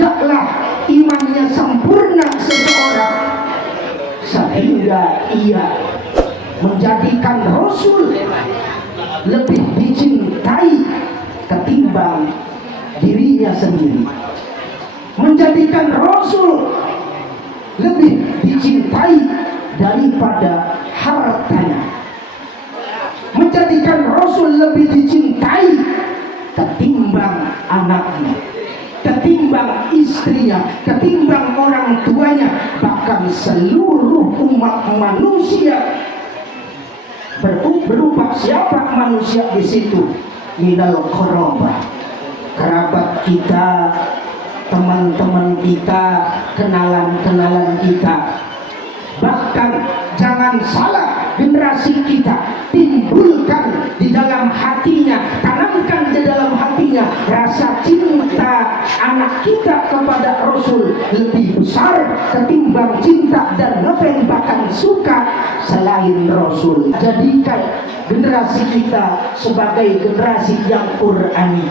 tidaklah imannya sempurna seseorang sehingga ia menjadikan Rasul lebih dicintai ketimbang dirinya sendiri, menjadikan Rasul lebih dicintai daripada hartanya, menjadikan Rasul lebih dicintai ketimbang anaknya, ketimbang istrinya, ketimbang orang tuanya, bahkan seluruh umat manusia. Berupa siapa manusia di situ? Minal qarabah, kerabat kita, teman-teman kita, kenalan-kenalan kita. Bahkan jangan salah, generasi kita timbulkan di dalam hatinya, tanamkan di dalam hatinya rasa cinta anak kita kepada Rasul lebih besar ketimbang cinta dan ngefans bahkan suka selain Rasul. Jadikan generasi kita sebagai generasi yang Qur'ani.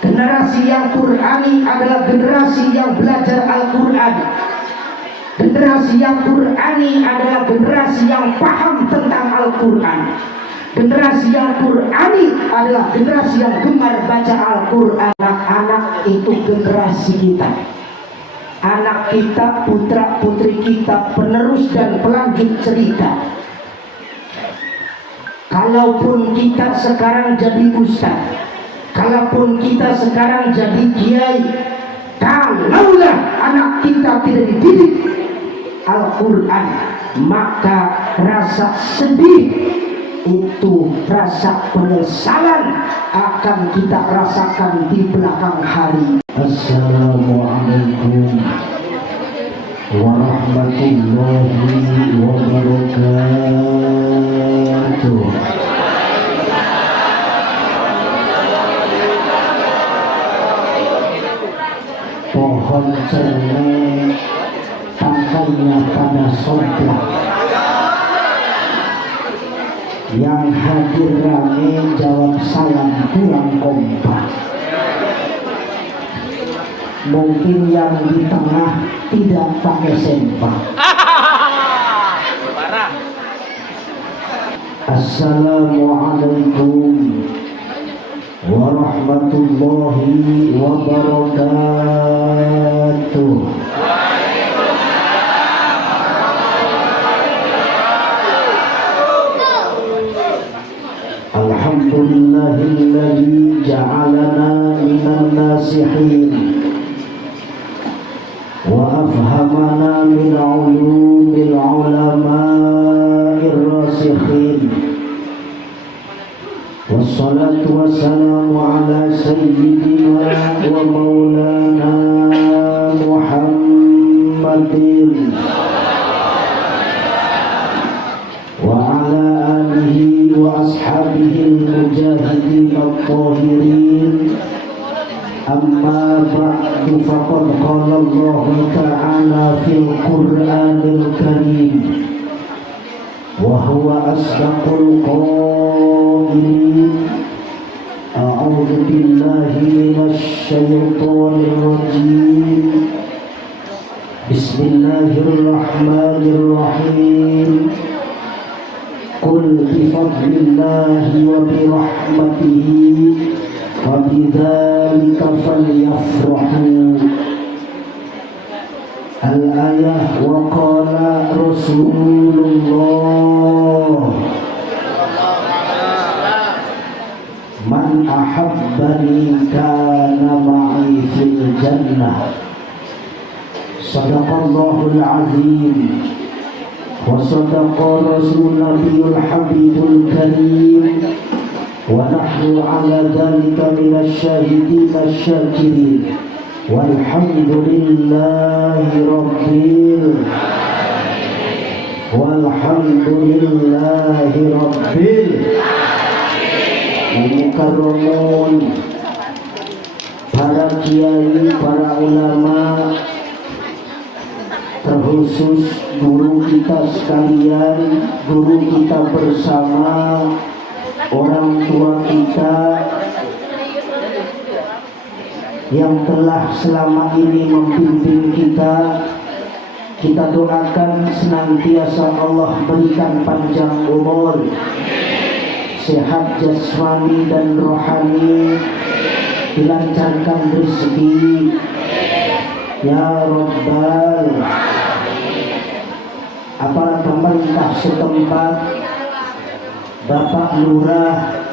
Generasi yang Qur'ani adalah generasi yang belajar Al-Quran. Generasi yang Qur'ani adalah generasi yang paham tentang Al-Quran. Generasi yang Qur'ani adalah generasi yang gemar baca Al-Quran. Anak-anak itu generasi kita. Anak kita, putra putri kita, penerus dan pelanjut cerita. Kalaupun kita sekarang jadi ustaz, kalaupun kita sekarang jadi kiai, kalaulah anak kita tidak dididik Al-Quran, maka rasa sedih itu, rasa penyesalan akan kita rasakan di belakang hari. Assalamualaikum warahmatullahi wabarakatuh. Pohon cermek tangkainya pada somplak, yang hadir rame jawab salam kurang kompak. Mungkin yang di tengah tidak pakai sempak. Assalamualaikum warahmatullahi wabarakatuh. Alhamdulillahilladzi ja'alana minan nasihin wa afhamana min ulumil ulama'ir rasikhin. Wassalatu wassalamu ala sayyidina wa maulana Muhammadin wa ala alihi wa ashabihi al-mujahidin al-tahirin. Amma ba'du, faqad qala Allah ta'ala fil Qur'anil Karim wa huwa asdaqul qailin. A'udzu billahi minasy syaithanir rajim. Bismillahirrahmanirrahim. Qul bifadlillahi wa birahmatihi fabidzalika falyafrahu. Al-ayah. Wa qala Rasulullah man ahabbani kana ma'i fil jannah. Sadaqallahul azim wa sadaqa rasulul habibul karim wa nahnu ala dhalika minasy syahidin asy-syakirin walhamdulillahi rabbil mukarramun. Para kiai, para ulama, terkhusus guru kita sekalian, guru kita bersama, orang tua kita, yang telah selama ini membimbing kita. Kita doakan senantiasa Allah berikan panjang umur, sehat jasmani dan rohani, dilancarkan rezeki ya Rabbal. Aparat pemerintah setempat, Bapak Lurah,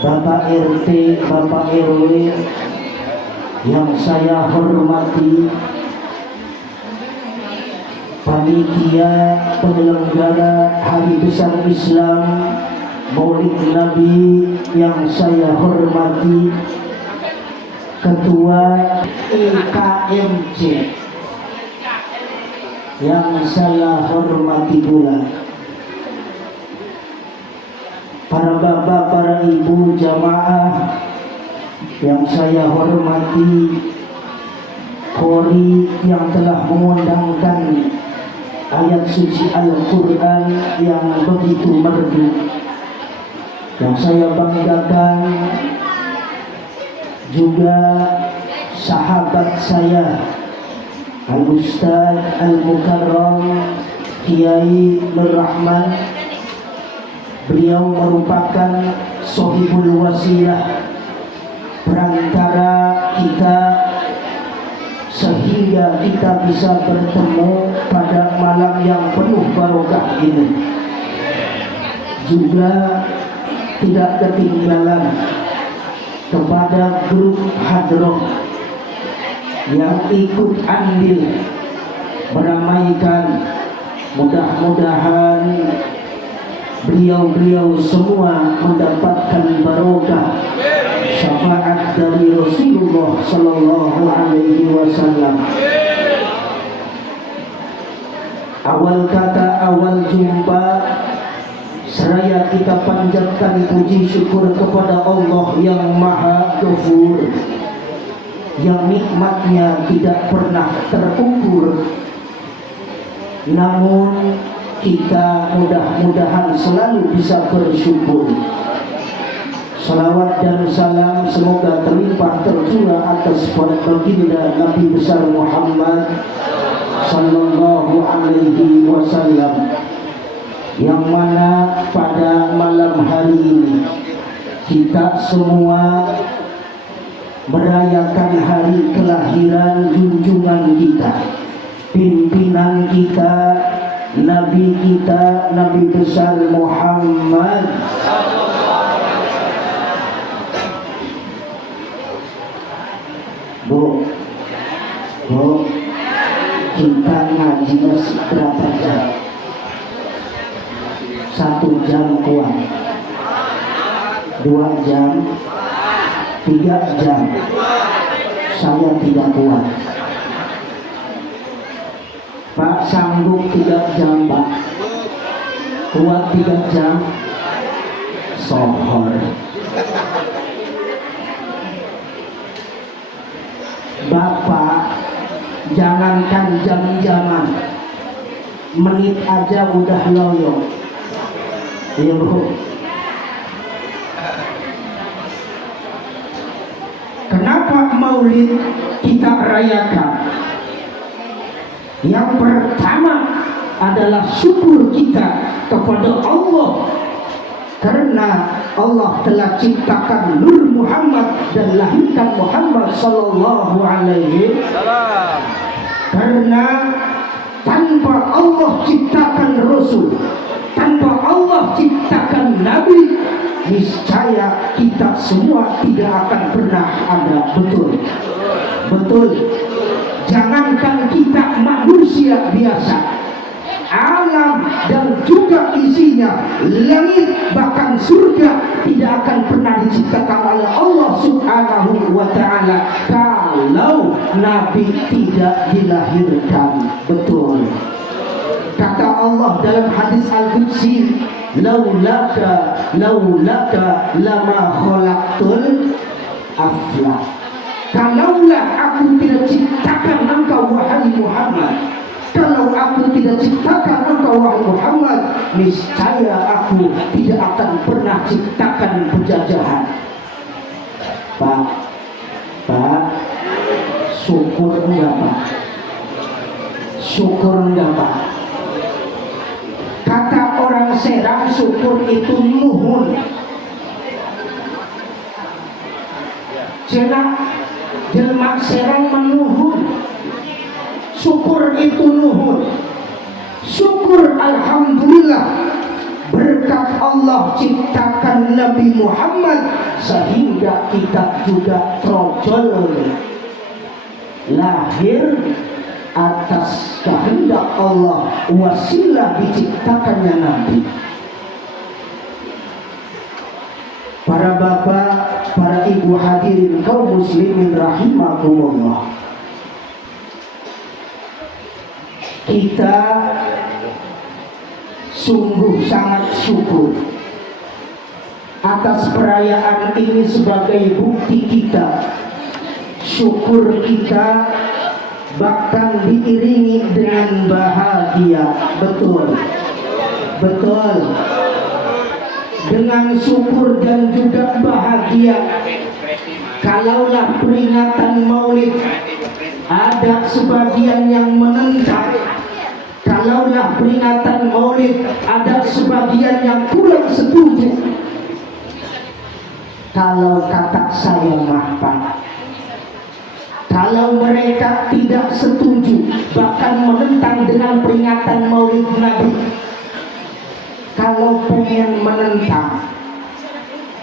Bapak RT, Bapak RW yang saya hormati, panitia penyelenggara Hari Besar Islam Maulid Nabi yang saya hormati, Ketua IKMJ yang saya hormati pula, para bapak, para ibu jamaah yang saya hormati, Qori yang telah mengundangkan ayat suci Al-Quran yang begitu merdu, yang saya banggakan juga sahabat saya Al-Ustaz Al-Mukarram Kiai Nur Rahman. Beliau merupakan sohibul wasilah, perantara kita sehingga kita bisa bertemu pada malam yang penuh barokah ini. Juga tidak ketinggalan kepada grup hadroh yang ikut andil meramaikan. Mudah-mudahan beliau-beliau semua mendapatkan barokah syafaat dari Rasulullah Sallallahu Alaihi Wasallam. Awal kata, awal jumpa, seraya kita panjatkan puji syukur kepada Allah yang Maha Ghafur, yang nikmatnya tidak pernah terukur. Namun kita mudah-mudahan selalu bisa bersyukur. Salawat dan salam semoga terlimpah tercurah atas baginda Nabi besar Muhammad Sallallahu Alaihi Wasallam, yang mana pada malam hari ini kita semua merayakan hari kelahiran junjungan kita, pimpinan kita, Nabi kita, Nabi besar Muhammad. Bu, kita ngajinya berapa jam? 1 jam kuat, 2 jam, 3 jam. Saya tidak kuat. Pak sanggup 3 jam Pak? Kuat 3 jam? Sohor. Bapak, jangankan jam-jaman, menit aja udah loyo. Iya bro. Kenapa maulid kita rayakan? Yang pertama adalah syukur kita kepada Allah, karena Allah telah ciptakan Nur Muhammad dan lahirkan Muhammad Sallallahu Alaihi Wasallam. Karena tanpa Allah ciptakan Rasul, tanpa Allah ciptakan Nabi, niscaya kita semua tidak akan pernah ada. Betul? Betul. Jangankan kita manusia biasa, alam dan juga isinya, langit bahkan surga tidak akan pernah diciptakan oleh Allah Subhanahu wa Ta'ala kalau Nabi tidak dilahirkan. Betul. Kata Allah dalam hadis Al-Qudsi, laulaka lama khalaqtul aflak. Kalaulah aku tidak ciptakan engkau wahai Muhammad, kalau aku tidak ciptakan engkau wahai Muhammad, niscaya aku tidak akan pernah ciptakan penjajahan. Pak, Pak, syukur enggak Pak? Syukur enggak Pak? Kata orang Serang, syukur itu nuhun. Jelma Serang menuhun. Syukur itu nuhun. Syukur alhamdulillah berkat Allah ciptakan Nabi Muhammad sehingga kita juga trojol lahir atas kehendak Allah, wasilah diciptakannya Nabi. Para bapak, para ibu hadirin kaum muslimin rahimakumullah, kita sungguh sangat syukur atas perayaan ini sebagai bukti kita. Syukur kita bahkan diiringi dengan bahagia. Betul, betul. Dengan syukur dan juga bahagia, kalaulah peringatan Maulid ada sebagian yang menentang, kalaulah peringatan Maulid ada sebagian yang kurang setuju, kalau kata saya mah Pak, kalau mereka tidak setuju bahkan menentang dengan peringatan Maulid Nabi, kalau pengen menentang,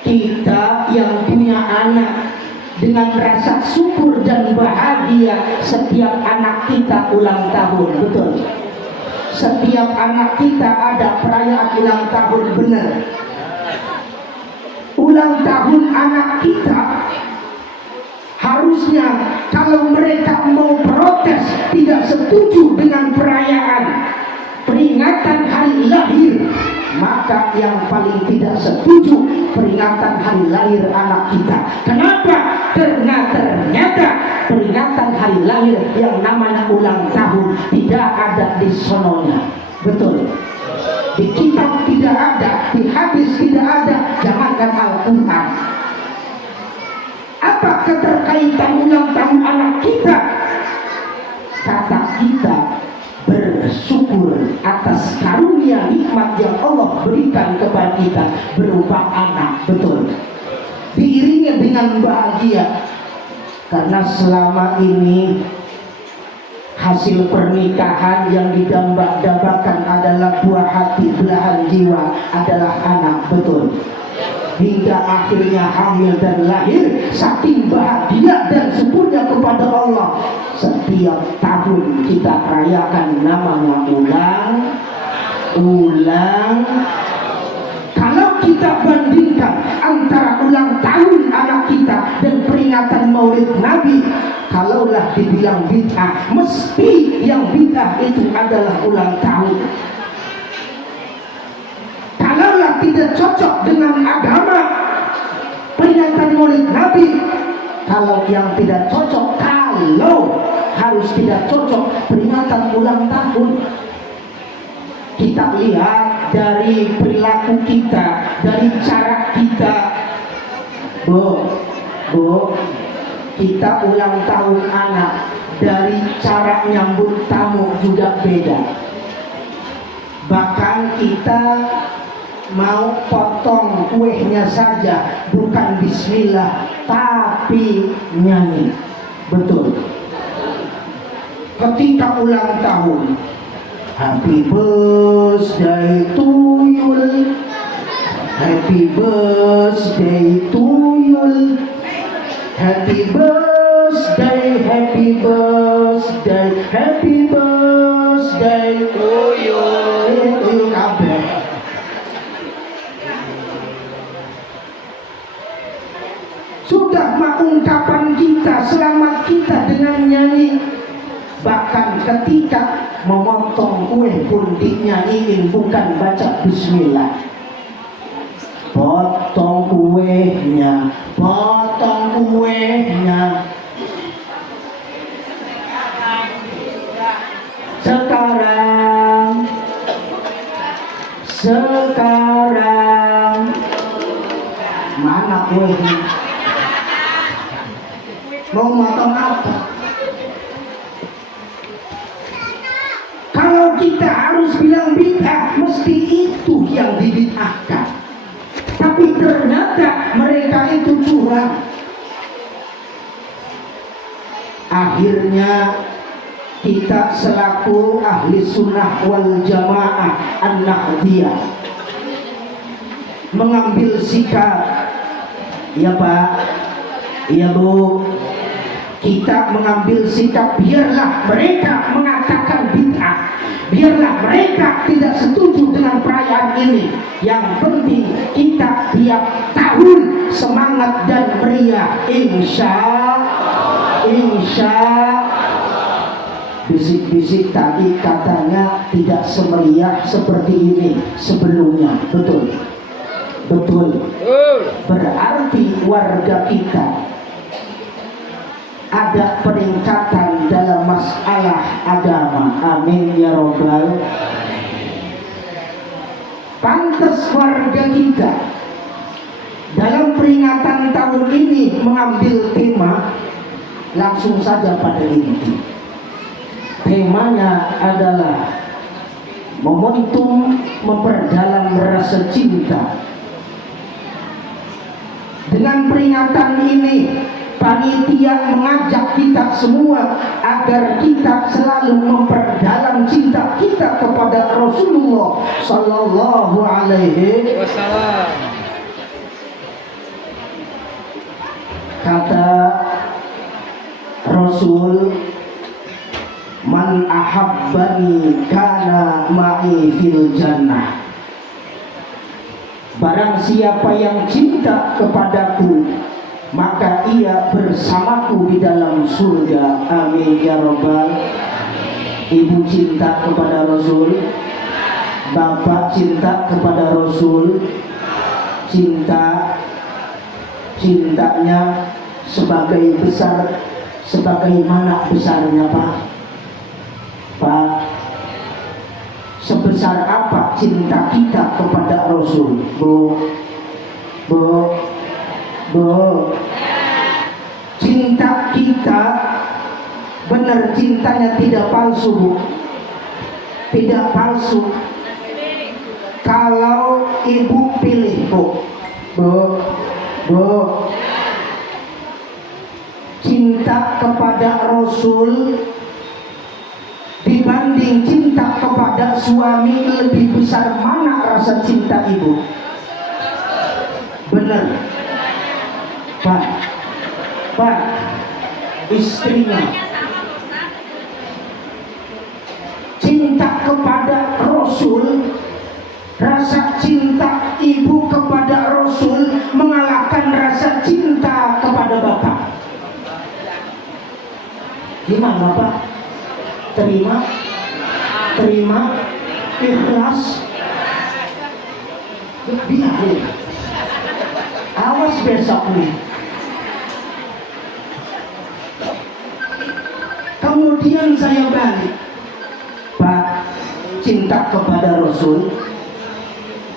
kita yang punya anak dengan rasa syukur dan bahagia setiap anak kita ulang tahun. Betul, setiap anak kita ada perayaan ulang tahun. Benar, ulang tahun anak kita harusnya kalau mereka mau protes tidak setuju dengan perayaan peringatan hari lahir, maka yang paling tidak setuju peringatan hari lahir anak kita. Kenapa? Karena ternyata peringatan hari lahir yang namanya ulang tahun tidak ada di sononya. Betul, di kitab tidak ada, di hadis tidak ada, jangankan Al-Quran. Apa keterkaitan ulang tahun anak kita? Kata kita bersyukur atas karunia nikmat yang Allah berikan kepada kita berupa anak. Betul, diiringi dengan bahagia, karena selama ini hasil pernikahan yang didambakan adalah buah hati, belahan jiwa adalah anak. Betul, hingga akhirnya hamil dan lahir, saking bahagia dan syukurnya kepada Allah. Setiap tahun kita rayakan namanya ulang. Kalau kita bandingkan antara ulang tahun anak kita dan peringatan Maulid Nabi, kalaulah dibilang bid'ah, mesti yang bid'ah itu adalah ulang tahun. Kalaulah tidak cocok dengan agama peringatan Maulid Nabi, kalau yang tidak cocok, kalau harus tidak cocok peringatan ulang tahun. Kita lihat dari perilaku kita, dari cara kita. Bu, kita ulang tahun anak, dari cara nyambut tamu juga beda. Bahkan kita mau potong kuenya saja bukan bismillah tapi nyanyi. Betul, ketika ulang tahun, happy birthday to you, happy birthday to you, happy birthday, happy birthday, happy birthday to you. Sudah ungkapan kita, selamat kita dengan nyanyi. Bahkan ketika memotong kue pun dinyanyiin, bukan baca bismillah. Potong kuenya, potong kuenya. Sekarang mana kuenya? apa. Kalau kita harus bilang bid'ah, mesti itu yang dibid'ahkan. Tapi ternyata mereka itu curang. Akhirnya kita selaku ahli sunnah wal jamaah an-nahdiyah mengambil sikap, ya Pak, ya Bu, kita mengambil sikap, biarlah mereka mengatakan bid'ah, biarlah mereka tidak setuju dengan perayaan ini. Yang penting kita tiap tahun semangat dan meriah, insya bisik-bisik tadi katanya tidak semeriah seperti ini sebelumnya. Betul. Berarti warga kita ada peningkatan dalam masalah agama. Amin ya robbal. Pantas warga kita dalam peringatan tahun ini mengambil tema langsung saja pada inti. Temanya adalah momentum memperdalam rasa cinta. Dengan peringatan ini, panitia mengajak kita semua agar kita selalu memperdalam cinta kita kepada Rasulullah Sallallahu Alaihi Wasallam. Kata Rasul, man ahabbani kana ma'i fil jannah. Barang siapa yang cinta kepadaku, maka ia bersamaku di dalam surga. Amin ya robbal. Ibu cinta kepada Rasul, bapak cinta kepada Rasul. Cintanya sebagai besar, sebagaimana besarnya Pak, sebesar apa cinta kita kepada Rasul? Bu, cinta kita benar, cintanya tidak palsu, Bu. Tidak palsu. Kalau ibu pilih, Bu, cinta kepada Rasul dibanding cinta kepada suami, lebih besar mana rasa cinta ibu? Benar Pak, istrinya cinta kepada Rasul, rasa cinta ibu kepada Rasul mengalahkan rasa cinta kepada bapak. Gimana Pak? Terima, ikhlas, biarin. Awas besok nih. Kemudian saya balik, Pak, cinta kepada Rasul,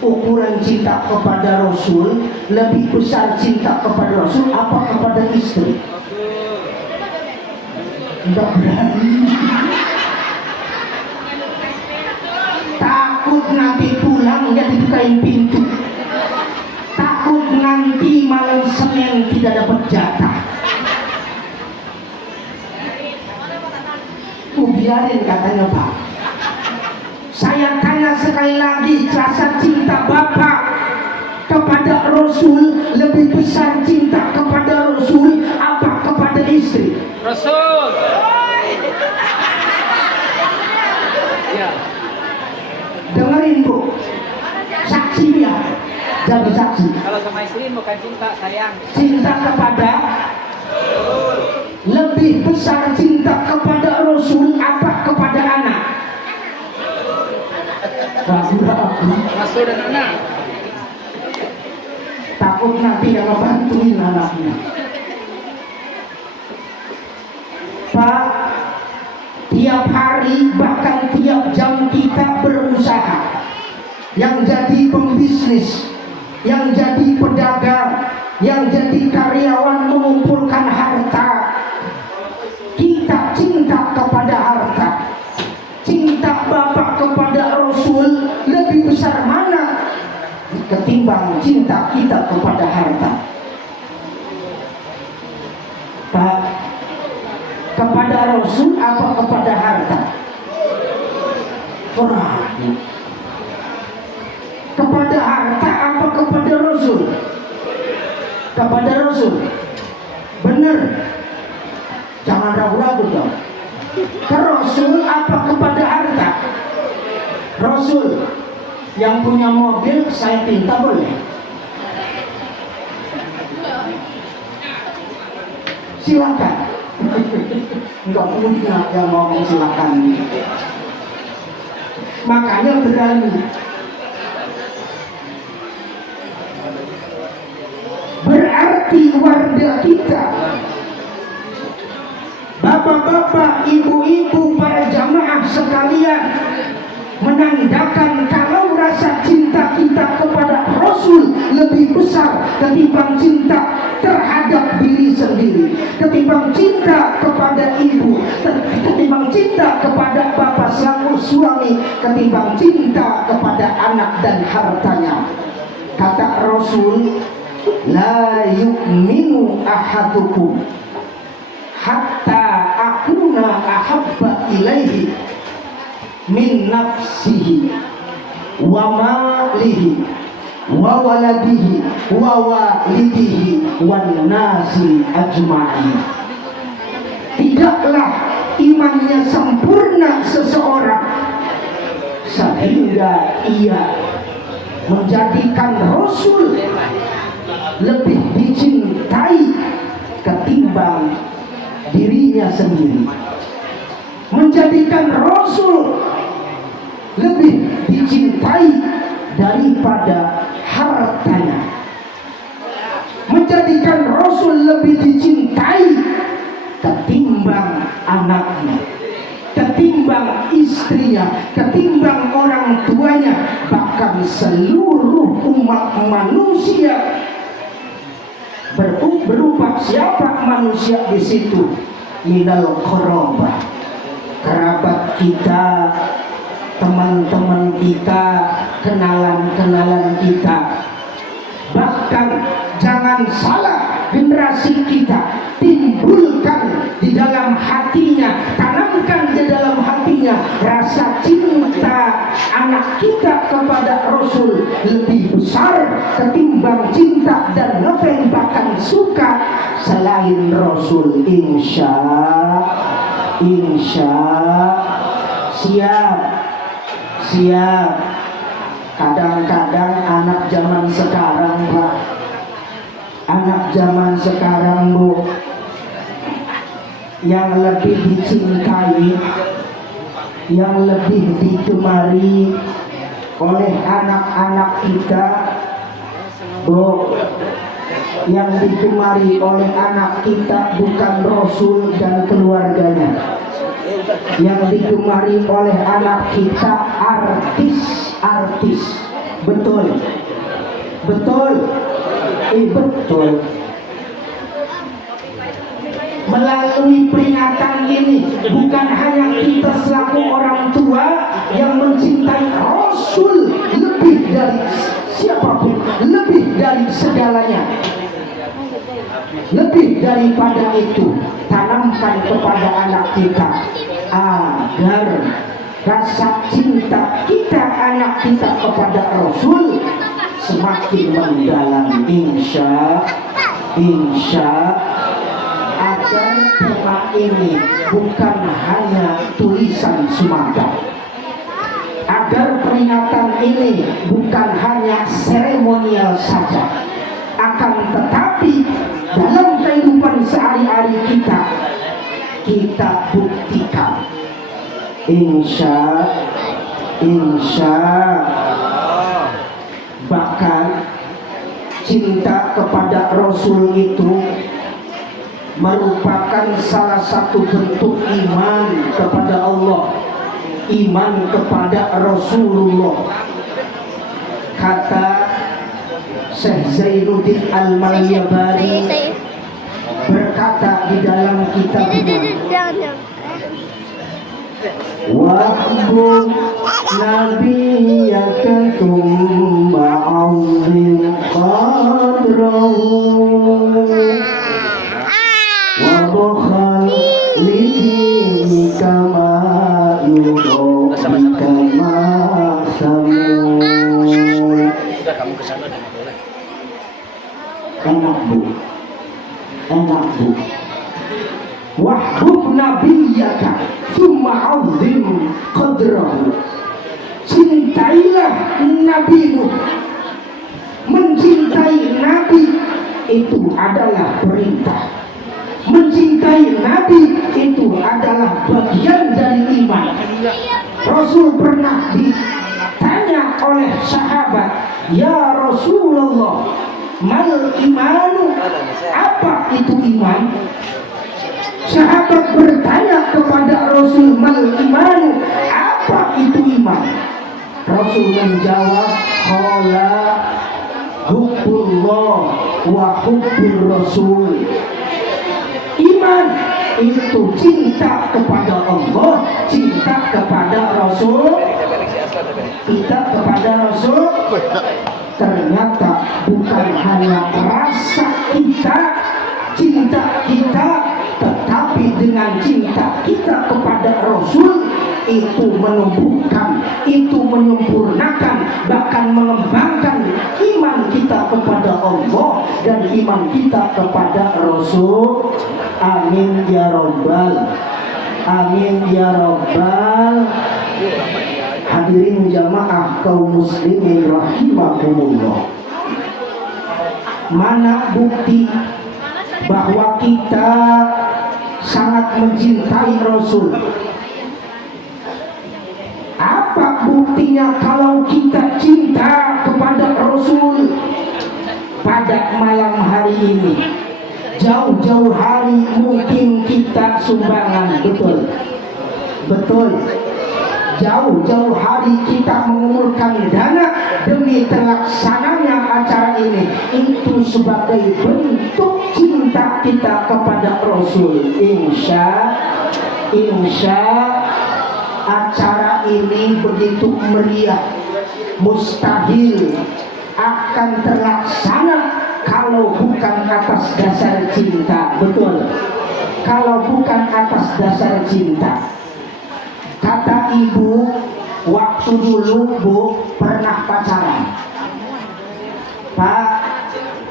ukuran cinta kepada Rasul lebih besar cinta kepada Rasul apa kepada istri? Enggak berani. Takut nanti pulang nggak dibukain pintu. Takut nanti malam Senin tidak dapat jatah. Biarin katanya Pak. Saya tanya sekali lagi, rasa cinta Bapak kepada Rasul lebih besar cinta kepada Rasul apa kepada istri? Rasul. Ya. Dengerin Bu, saksi dia, jadi saksi. Kalau sama istri bukan cinta, sayang. Cinta kepada lebih besar cinta kepada Rasul apa kepada anak? Ragu-ragu. Rasul dan anak. Takut nanti yang ngebantuin anaknya. Pak, tiap hari bahkan tiap jam kita berusaha. Yang jadi pembisnis, yang jadi pedagang, yang jadi karyawan mengumpulkan harta. kita cinta kepada harta, cinta bapak kepada Rasul lebih besar mana ketimbang cinta kita kepada harta? Pak, kepada Rasul apa kepada harta? Kepada harta apa kepada Rasul? Kepada Rasul. Benar. Jangan ragu-ragu dong. Ke Rasul apa kepada harta? Rasul. Yang punya mobil saya pinta boleh? Silakan. Enggak punya yang ngomong silakan. Makanya berani. Berarti warga kita, bapak-bapak, ibu-ibu, para jamaah sekalian, menandakan kalau rasa cinta kita kepada Rasul lebih besar ketimbang cinta terhadap diri sendiri, ketimbang cinta kepada ibu, ketimbang cinta kepada bapak selaku suami, ketimbang cinta kepada anak dan hartanya. Kata Rasul, la yu'minu ahadukum hatta akuna ahabba ilaihi min nafsihi wa malihi wa waladihi wa walidihi wan nasi ajma'in. Tidaklah imannya sempurna seseorang sehingga ia menjadikan Rasul lebih dicintai ketimbang dirinya sendiri, menjadikan Rasul lebih dicintai daripada hartanya, menjadikan Rasul lebih dicintai ketimbang anaknya, ketimbang istrinya, ketimbang orang tuanya, bahkan seluruh umat manusia. Berupa siapa manusia di situ? Minal qarabah, kerabat kita, teman-teman kita, kenalan-kenalan kita. Bahkan jangan salah, generasi kita timbulkan di dalam hatinya, tanamkan di dalam hatinya rasa cinta anak kita kepada Rasul lebih besar ketimbang cinta dan ngefans bahkan suka selain Rasul. Insya siap. Kadang-kadang anak zaman sekarang, Pak, anak zaman sekarang, Bu, yang lebih dicintai, yang lebih digemari oleh anak-anak kita, Bu, yang digemari oleh anak kita bukan Rasul dan keluarganya. Yang digemari oleh anak kita artis. Betul. Melalui peringatan ini, bukan hanya kita selaku orang tua yang mencintai Rasul lebih dari siapapun, lebih dari segalanya. Lebih daripada itu, tanamkan kepada anak kita agar rasa cinta kita, anak kita kepada Rasul semakin mendalam. Insya agar tema ini bukan hanya tulisan semata, agar peringatan ini bukan hanya seremonial saja, akan tetapi dalam kehidupan sehari-hari kita buktikan. Insya bahkan cinta kepada Rasul itu merupakan salah satu bentuk iman kepada Allah, iman kepada Rasulullah. Kata Syekh Zainuddin Al-Malyabari berkata, berkata di dalam kitabnya, wahbub nabiyyaka thumma 'azzim qadrahu wa bakhal lidinika ma yudhika ma samu. Sudah kamu kesana dan boleh. Enak bu, enak bu. Wahbub nabiyyaka thumma 'azzim qadrahu. Cintailah nabimu. Mencintai nabi itu adalah perintah. Mencintai nabi itu adalah bagian dari iman. Rasul pernah ditanya oleh sahabat, ya Rasulullah, mal imanu, apa itu iman? Sahabat bertanya kepada Rasul, mal imanu, apa itu iman? Rasul menjawab, qala hubbullah wa hubbur rasul. Iman itu cinta kepada Allah, cinta kepada Rasul, cinta kepada Rasul. Ternyata bukan hanya rasa kita, cinta kita, tetapi dengan cinta kita kepada Rasul itu menumbuhkan, itu menyempurnakan, bahkan mengembangkan iman kita kepada Allah dan iman kita kepada Rasul. Amin ya Rabbal, amin ya Rabbal. Hadirin jamaah kaum muslimin rahimakumullah. Mana bukti bahwa kita sangat mencintai Rasul? Apa buktinya kalau kita cinta kepada Rasul? Pada malam hari ini, jauh-jauh hari mungkin kita sumbangan, betul, betul. Jauh-jauh hari kita mengumpulkan dana demi terlaksananya acara ini. Itu sebagai bentuk cinta kita kepada Rasul. Insya acara ini begitu meriah, mustahil akan terlaksana kalau bukan atas dasar cinta. Betul, kalau bukan atas dasar cinta. Kata ibu, waktu dulu bu pernah pacaran. Pak,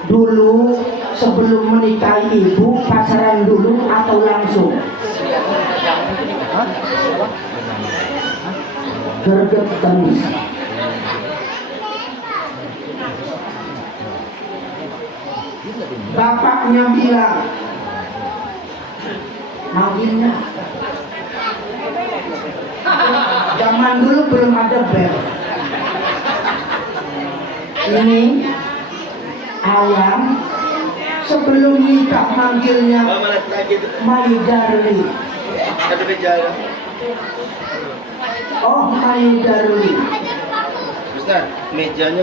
dulu sebelum menikahi ibu pacaran dulu atau langsung? Gergetan. Bapaknya bilang, manggilnya. Zaman dulu belum ada bel. Ini ayam sebelum nikah manggilnya my darling. Oh my darling.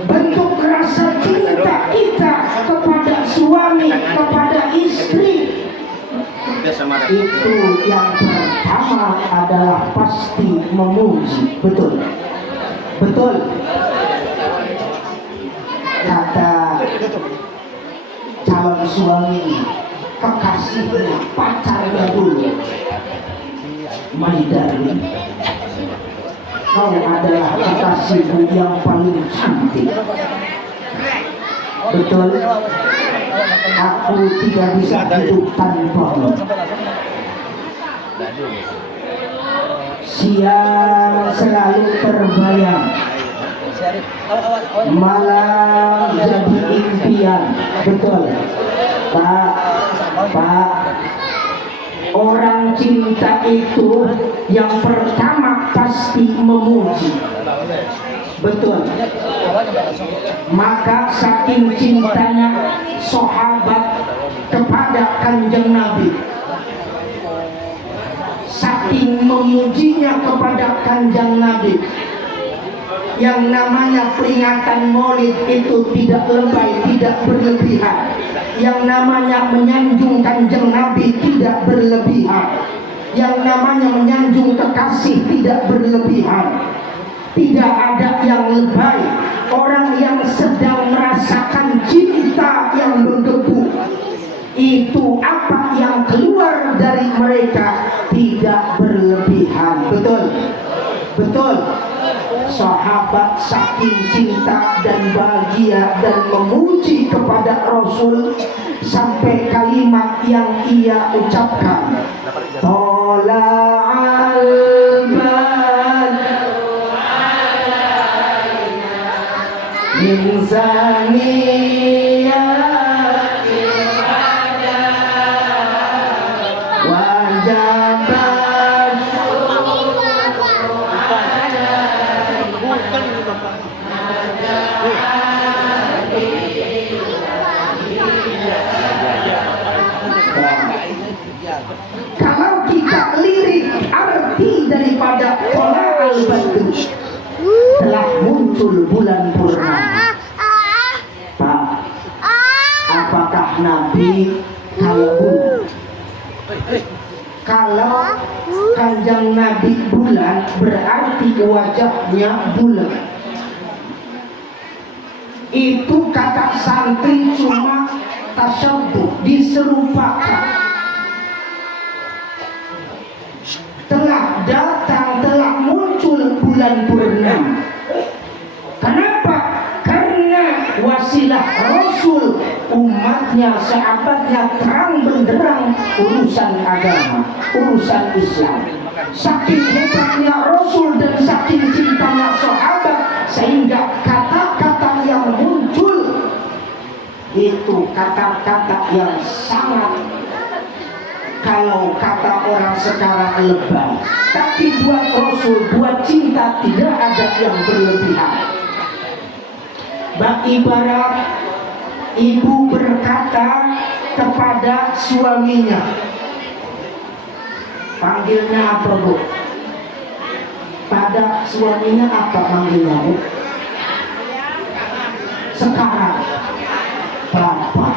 Bentuk rasa cinta kita kepada suami, kepada istri, itu yang pertama adalah pasti memuji. Betul, betul. Kata calon suami, kekasihnya, pacarnya dulu, my darling, kau adalah kekasihku yang paling cantik. Betul. Aku tidak bisa hidup tanpamu. Siang selalu terbayang, malam jadi impian. Betul, Pak. Orang cinta itu yang pertama pasti memuji. Betul. Maka saking cintanya sahabat kepada Kanjeng Nabi, saking memujinya kepada Kanjeng Nabi, Yang namanya peringatan Maulid itu tidak lebay, tidak berlebihan. Yang namanya menyanjung Kanjeng Nabi tidak berlebihan. Yang namanya menyanjung kekasih tidak berlebihan. Tidak ada yang lebay. Orang yang sedang merasakan cinta yang menggebu, itu apa yang keluar dari mereka tidak berlebihan. Betul? Betul. Sahabat saking cinta dan bahagia dan memuji kepada Rasul sampai kalimat yang ia ucapkan, Tola'al badru min saniyatil wajaba. Kalau kita lirik arti daripada Tola'al badru, telah muncul bulan purnama. Pak, apakah Nabi kayak bulan? Kalau Kanjeng Nabi bulan, berarti wajahnya bulan. Itu kata santri cuma tasyabbuh, diserupakan. Telah datang, telah muncul bulan purnama. Kenapa? Karena wasilah Rasul, umatnya, sahabatnya terang benderang urusan agama, urusan Islam. Saking hebatnya Rasul dan saking cintanya sahabat, sehingga kata-kata yang muncul itu kata-kata yang sangat, kalau kata orang sekarang, lebay. Tapi buat Rasul, buat cinta tidak ada yang berlebihan. Ibarat ibu berkata kepada suaminya, panggilnya apa bu? Pada suaminya apa panggilnya bu? Sekarang Bapak.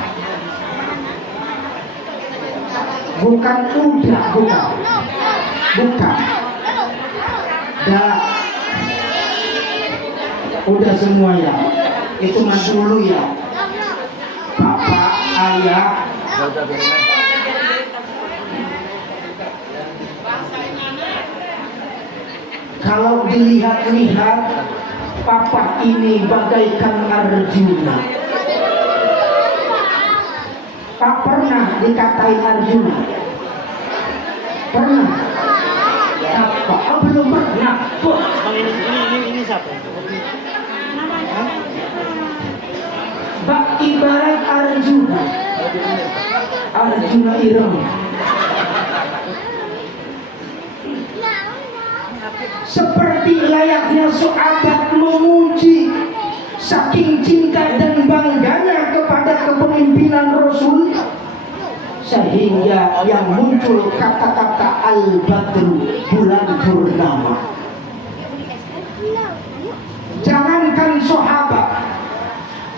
Bukan udah, bukan. Udah semua ya. Itu mah dulu ya. Bapak, ayah. Kalau dilihat-lihat, Papa ini bagaikan Arjuna. Pak pernah dikatain Arjuna? Pernah? Apa? Oh, belum pernah. Bang, ini siapa? Bak ibarat Arjuna. Arjuna Ireng. Seperti layaknya sahabat memuji, saking cinta dan bangganya kepada kepemimpinan Rasul, sehingga yang muncul kata-kata Al-Badru, bulan purnama. Jangankan sahabat,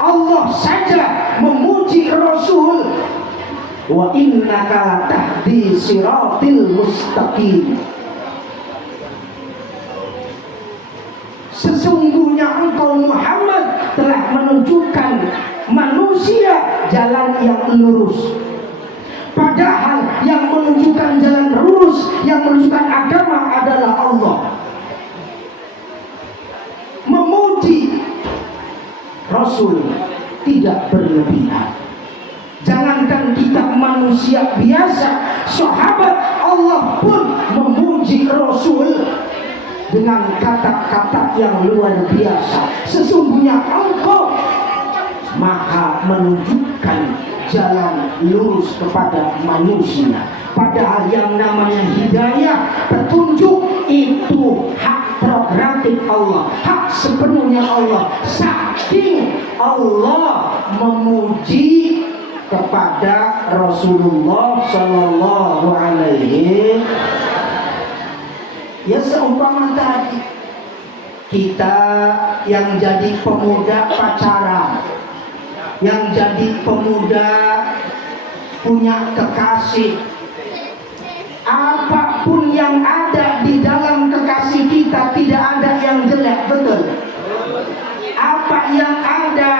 Allah saja memuji Rasul, wa innaka latahdi siratil mustaqim. Sesungguhnya engkau Muhammad telah menunjukkan manusia jalan yang lurus. Padahal yang menunjukkan jalan lurus, yang menunjukkan agama adalah Allah. Memuji Rasul tidak berlebihan. Jangankan kita manusia biasa, sahabat Allah pun memuji Rasul dengan kata-kata yang luar biasa. Sesungguhnya engkau maha menunjukkan jalan lurus kepada manusia. Padahal yang namanya hidayah, petunjuk, itu hak prerogatif Allah, hak sepenuhnya Allah. Saking Allah memuji kepada Rasulullah Sallallahu Alaihi. Ya seumpama tadi kita yang jadi pemuda pacaran, yang jadi pemuda punya kekasih, apapun yang ada di dalam kekasih kita tidak ada yang jelek, betul? Apa yang ada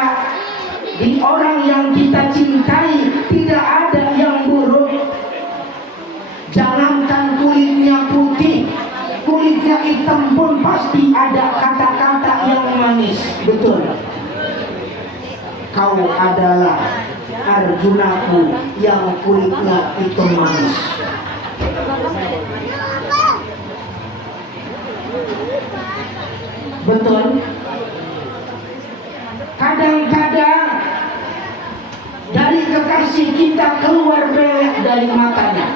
di orang yang kita cintai tidak ada yang buruk. Jangankan kulitnya putih, kulitnya hitam pun pasti ada kata-kata yang manis, betul? Kau adalah Arjunaku yang kulitnya hitam manis. Betul? Kadang-kadang dari kekasih kita keluar belek dari matanya.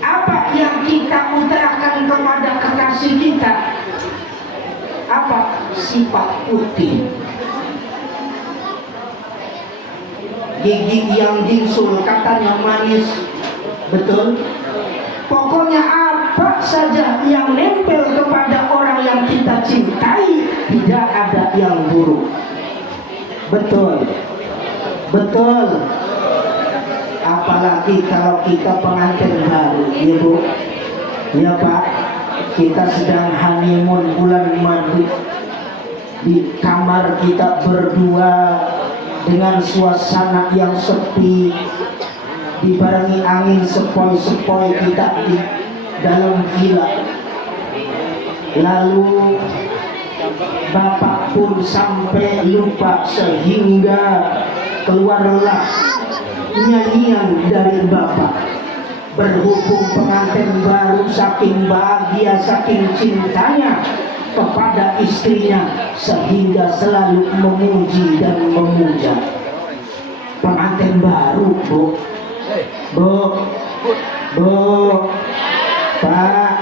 Apa yang kita utarakan kepada kekasih kita? Apa? Sifat putih. Gigi yang jingsul katanya manis. Betul? Pokoknya apa saja yang nempel kepada orang yang kita cintai tidak ada yang buruk. Betul? Betul? Apalagi kalau kita pengantin baru, ya Bu, ya Pak, kita sedang honeymoon bulan madu, di kamar kita berdua dengan suasana yang sepi, dibarengi angin sepoi-sepoi kita di dalam villa. Lalu Bapak pun sampai lupa sehingga keluarlah nyanyian dari Bapak. Berhubung pengantin baru saking bahagia, saking cintanya kepada istrinya sehingga selalu memuji dan memuja. Pengantin baru, Bu, Pak,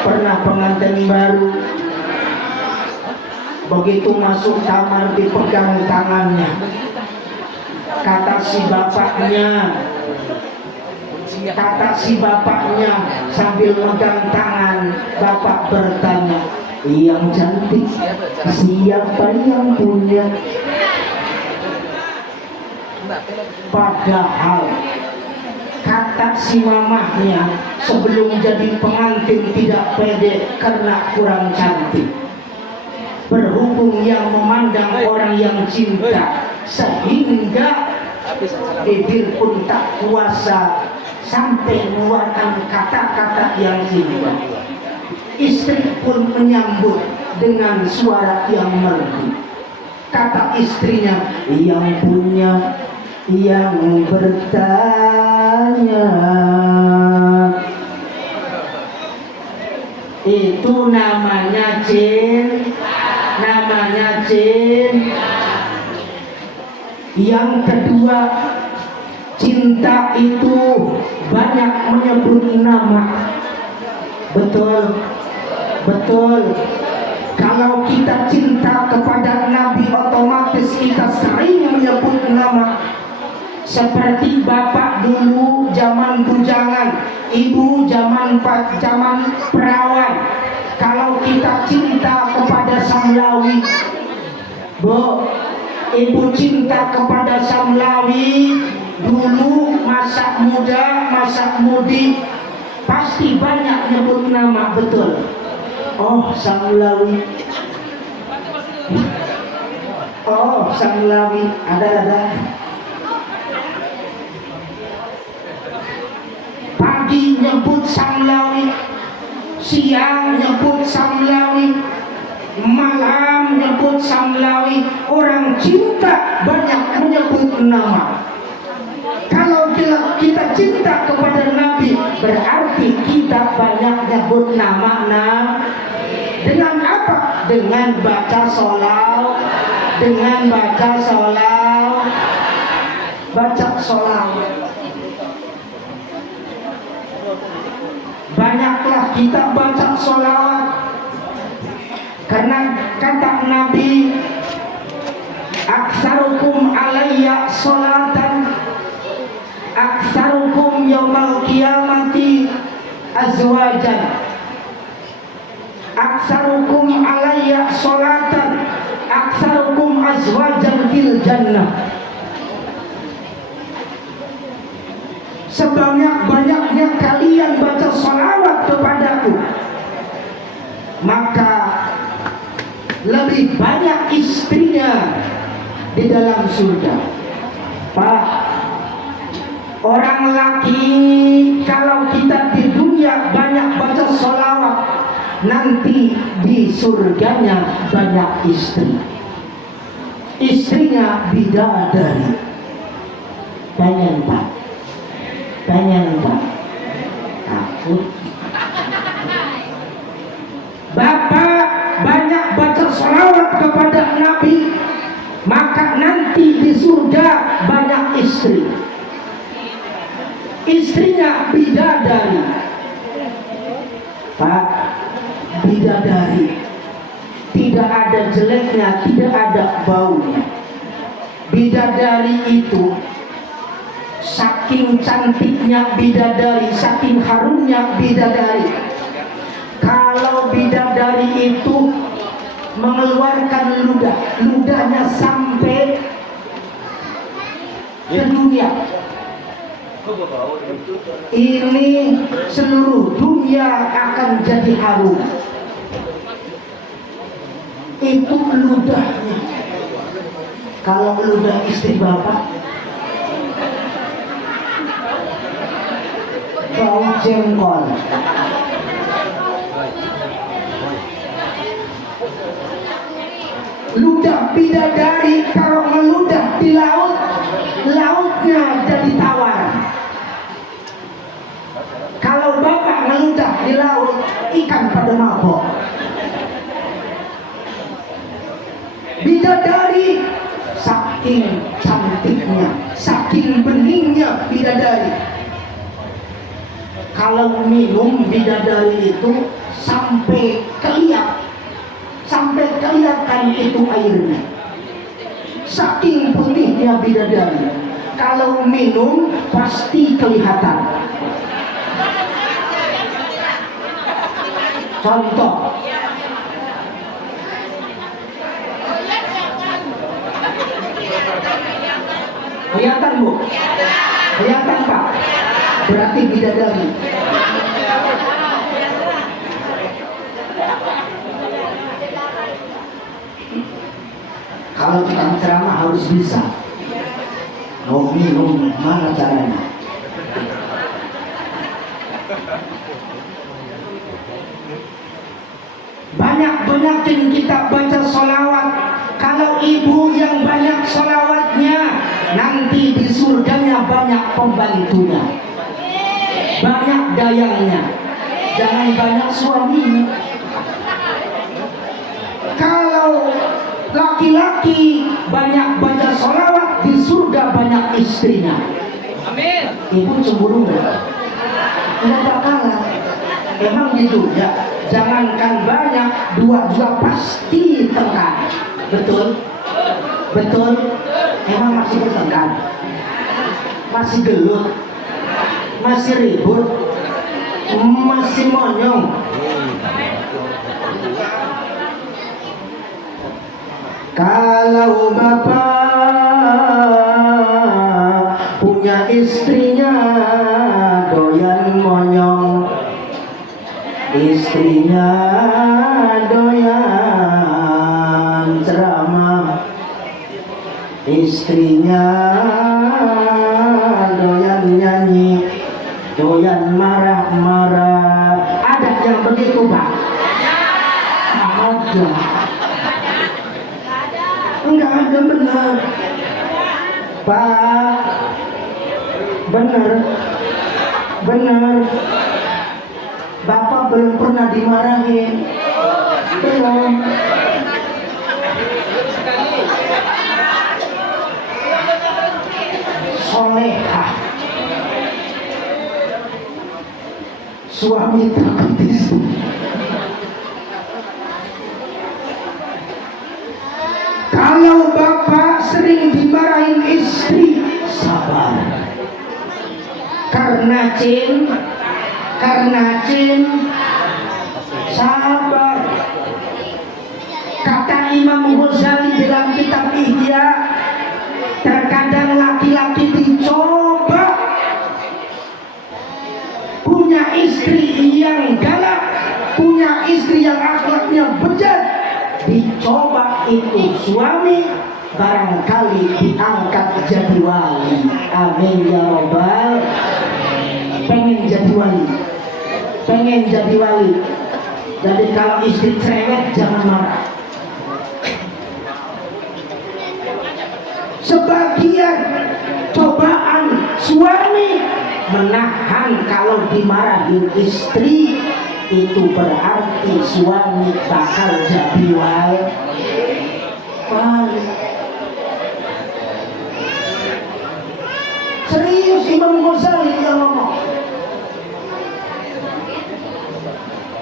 pernah pengantin baru begitu masuk kamar dipegang tangannya. Kata si bapaknya sambil megang tangan, bapak bertanya, yang cantik siapa yang punya? Padahal kata si mamahnya sebelum jadi pengantin tidak pede karena kurang cantik. Berhubung yang memandang orang yang cinta sehingga bibir pun tak kuasa sampai mengeluarkan kata-kata yang indah. Istri pun menyambut dengan suara yang merdu. Kata istrinya, yang punya, yang bertanya, itu namanya cinta. Yang kedua, cinta itu banyak menyebut nama. Betul? Kalau kita cinta kepada Nabi, otomatis kita sering menyebut nama. Seperti bapak dulu zaman bujangan, ibu zaman perawan. Kalau kita cinta kepada Samlawi, Bu, ibu cinta kepada Samlawi, dulu masa muda, masa mudi, pasti banyak nyebut nama, betul? Oh, Samlawi. Oh, Samlawi, ada. Pagi nyebut Samlawi, siang nyebut Samlawi, malam nyebut Samlawi. Orang cinta banyak menyebut nama. Kalau kita cinta kepada Nabi, berarti kita banyak nyebut nama. Dengan apa? Dengan baca sholawat. Banyaklah kita baca sholawat. Karena kata Nabi, aksarukum alayya sholatan, aksarukum yaumal qiyamati azwajan. Aksarukum alayya sholatan, aksarukum azwajan fil jannah. Sebanyak-banyaknya kalian baca sholawat kepadaku, maka lebih banyak istrinya di dalam surga. Pak, orang laki kalau kita di dunia banyak baca sholawat, nanti di surganya banyak istri. Istrinya bidadari. Pengen Pak? Pengen Pak? Takut. Bapak banyak baca sholawat kepada Nabi, maka nanti di surga banyak istri. Istrinya bidadari. Pak, bidadari tidak ada jeleknya, tidak ada baunya. Bidadari itu saking cantiknya bidadari, saking harumnya bidadari. Kalau bidadari itu mengeluarkan ludahnya sampai ke dunia, ini seluruh dunia akan jadi harum. Itu ludahnya. Kalau ludah istri bapak bau jengkol. Ludah bidadari kalau meludah di laut, lautnya jadi tawar. Kalau bapak meludah di laut, ikan pada mabok. Bidadari saking cantiknya, saking beningnya bidadari. Kalau minum bidadari itu sampai kelihatan itu airnya. Saking putihnya bidadari. Kalau minum pasti kelihatan. Contoh. Kelihatan Bu? Kelihatan Pak? Berarti bidadari. Kalau kita ceramah harus bisa. Mau minum mana caranya? Banyak-banyakin kita baca sholawat. Kalau ibu yang banyak sholawatnya, nanti di surganya banyak pembantunya, banyak dayangnya. Jangan banyak suaminya. Kalau laki-laki banyak baca sholawat, di surga banyak istrinya. Amin. Ibu cemburu nggak? Nggak bakalan. Emang gitu ya. Jangankan banyak, dua juga pasti tengkar. Betul? Betul? Emang masih bertengkar? Masih gelut? Masih ribut? Masih monyong? Kalau bapak punya istrinya doyan monyong, istrinya doyan ceramah, istrinya doyan nyanyi, doyan marah-marah. Ada yang begitu Pak? Ada. Enggak ada, benar Pak, benar Bapak belum pernah dimarahin, belum. Solehah, suami takut istri. Kalau bapak sering dimarahin istri, sabar. Karena cin, sabar. Imam Ghazali dalam kitab Ihya, terkadang laki-laki dicoba punya istri yang galak, punya istri yang akhlaknya bejat, dicoba itu suami, barangkali diangkat jadi wali. Amin ya robbal. Pengen jadi wali, pengen jadi wali. Jadi kalau istri cerewet jangan marah. Sebagian cobaan suami menahan kalau dimarahin istri, itu berarti suami bakal jadi wali. Serius Imam Ghazali yang ngomong.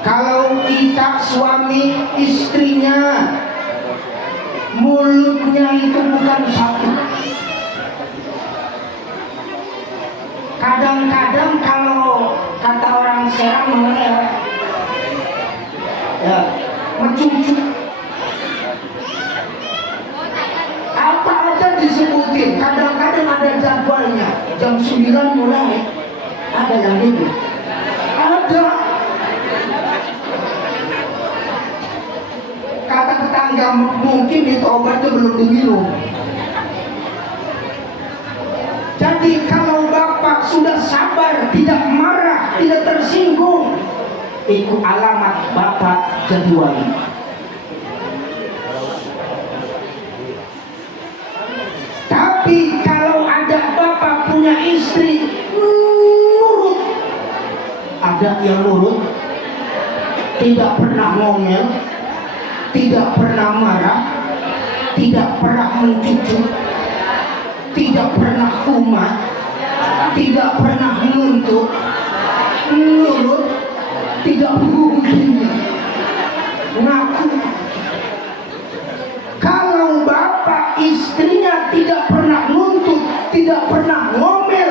Kalau kita suami istrinya mulutnya itu bukan satu. Kadang-kadang kalau kata orang Serang mengelak, ya, mencucu. Apa aja disebutin. Kadang-kadang ada jadwalnya. Jam 9 mulai. Ada yang gitu. Ada. Kata tetangga mungkin itu obatnya belum diminum. Jadi kalau bapak sudah sabar, tidak marah, tidak tersinggung, itu alamat bapak jadi wali. Tapi kalau ada bapak punya istri nurut, ada yang nurut, tidak pernah ngomel, tidak pernah marah, tidak pernah mencucu, tidak pernah kumat, tidak pernah nuntut, nurut, tidak mungkin ngaku. Kalau bapak istrinya tidak pernah nuntut, tidak pernah ngomel,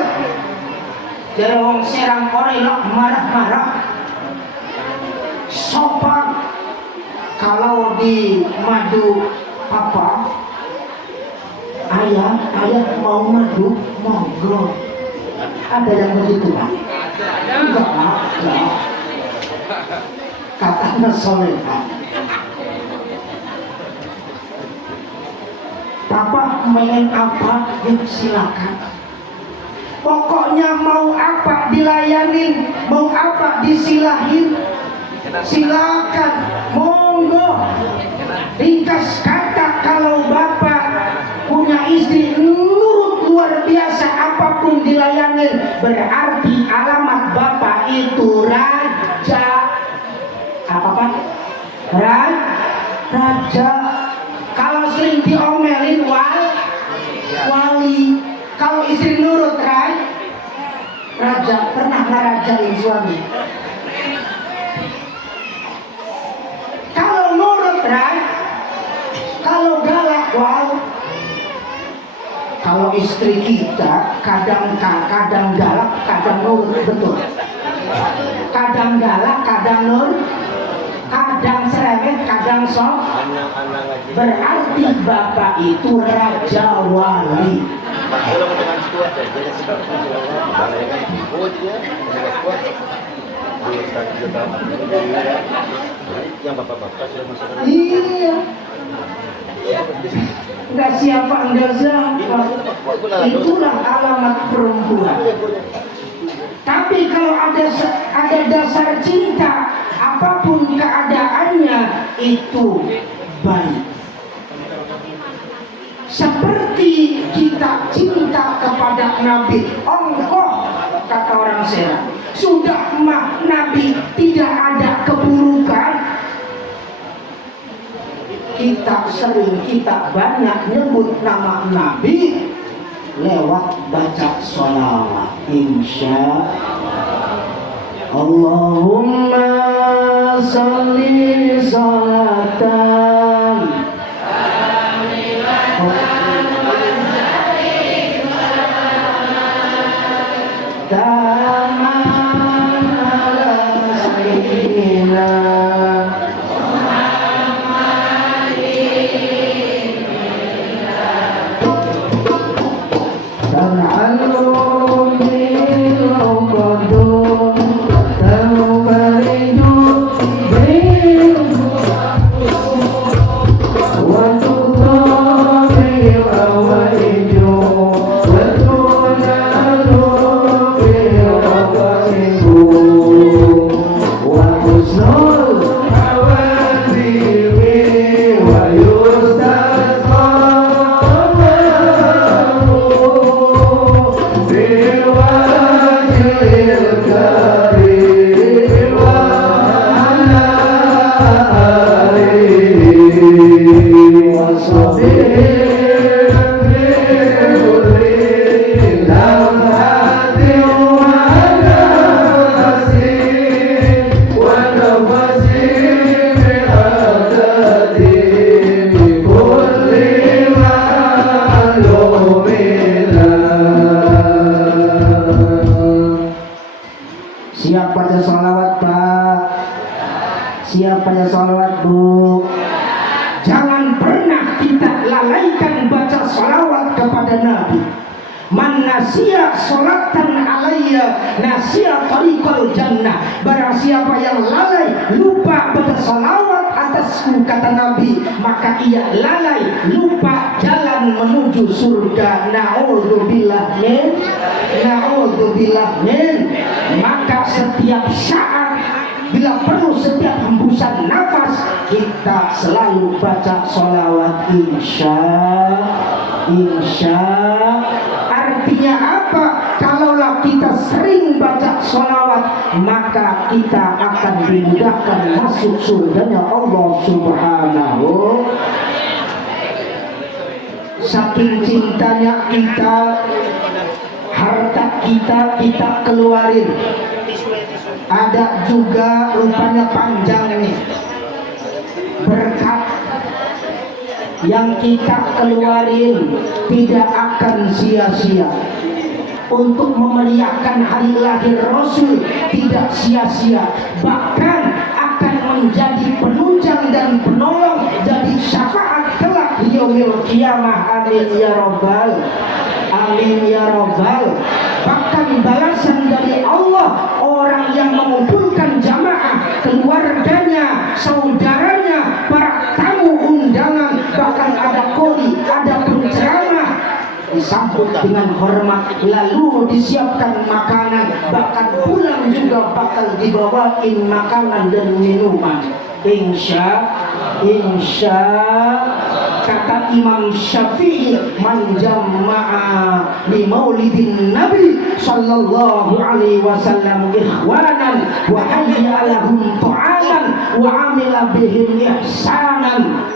jadi orang Serang korelok marah-marah, sopan. Kalau di madu apa, ayah mau madu, monggo. Ada yang begitu kan? Enggak. Katanya solehan. Bapak pengen apa? Ya silakan. Pokoknya mau apa dilayanin, mau apa disilahin, silakan, monggo. Ringkas kata, kalau bapak punya istri nurut luar biasa, apapun dilayanin, berarti alamat bapak itu raja. Apa pak? Raja. Kalau sering diomelin wali. Kalau istri nurut raja. Pernah ngerajain suami? Kalau nurut kalau galak Kalau istri kita kadang galak, kadang nurut, betul. Kadang galak, kadang nurut, kadang cerewet, kadang sok. Berarti bapak itu raja wali. Yang bapak-bapak sudah masuk. Iya. Enggak siapa enggak zakat. Itulah alamat perempuan. Tapi kalau ada dasar cinta, apapun keadaannya itu baik. Seperti kita cinta kepada Nabi, ongkoh kata orang Serang. Sudah mah Nabi tidak ada keburukan, kita banyak nyebut nama Nabi lewat baca sholawat. Insya Allahumma sholli sholatan taman ala sayyidina Siapa yang salawat, Bu? Jangan pernah kita lalaikan baca salawat kepada Nabi. Man nasiya salatan alayya nasiya tariqal jannah. Barang siapa yang lalai lupa baca salawat atasku, kata Nabi, maka ia lalai lupa jalan menuju surga. Na'udzubillah min, na'udzubillah min. Maka setiap saat, bila perlu setiap hembusan nafas, kita selalu baca salawat insya. Artinya apa? Kalaulah kita sering baca salawat, maka kita akan dimudahkan masuk surganya Allah Subhanahu. Saking cintanya kita, harta kita keluarin. Ada juga rupanya panjang nih berkat yang kita keluarin, tidak akan sia-sia. Untuk memeriahkan hari lahir Rasul tidak sia-sia, bahkan akan menjadi penunjang dan penolong, jadi syafaat kelak yaumil qiyamah. Amin ya rabbal, amin ya rabbal. Bahkan balasan dari Allah, orang yang mengumpulkan jamaah, keluarganya, saudaranya, para tamu undangan, bahkan ada kori, ada penceramah, disambut dengan hormat, lalu disiapkan makanan, bahkan pulang juga bakal dibawain makanan dan minuman. Insya kata Imam Syafi'i, man jama'a li maulidin Nabi sallallahu alaihi wasallam ikhwanan wa hayya lahum ta'aman wa amila bihim ihsanan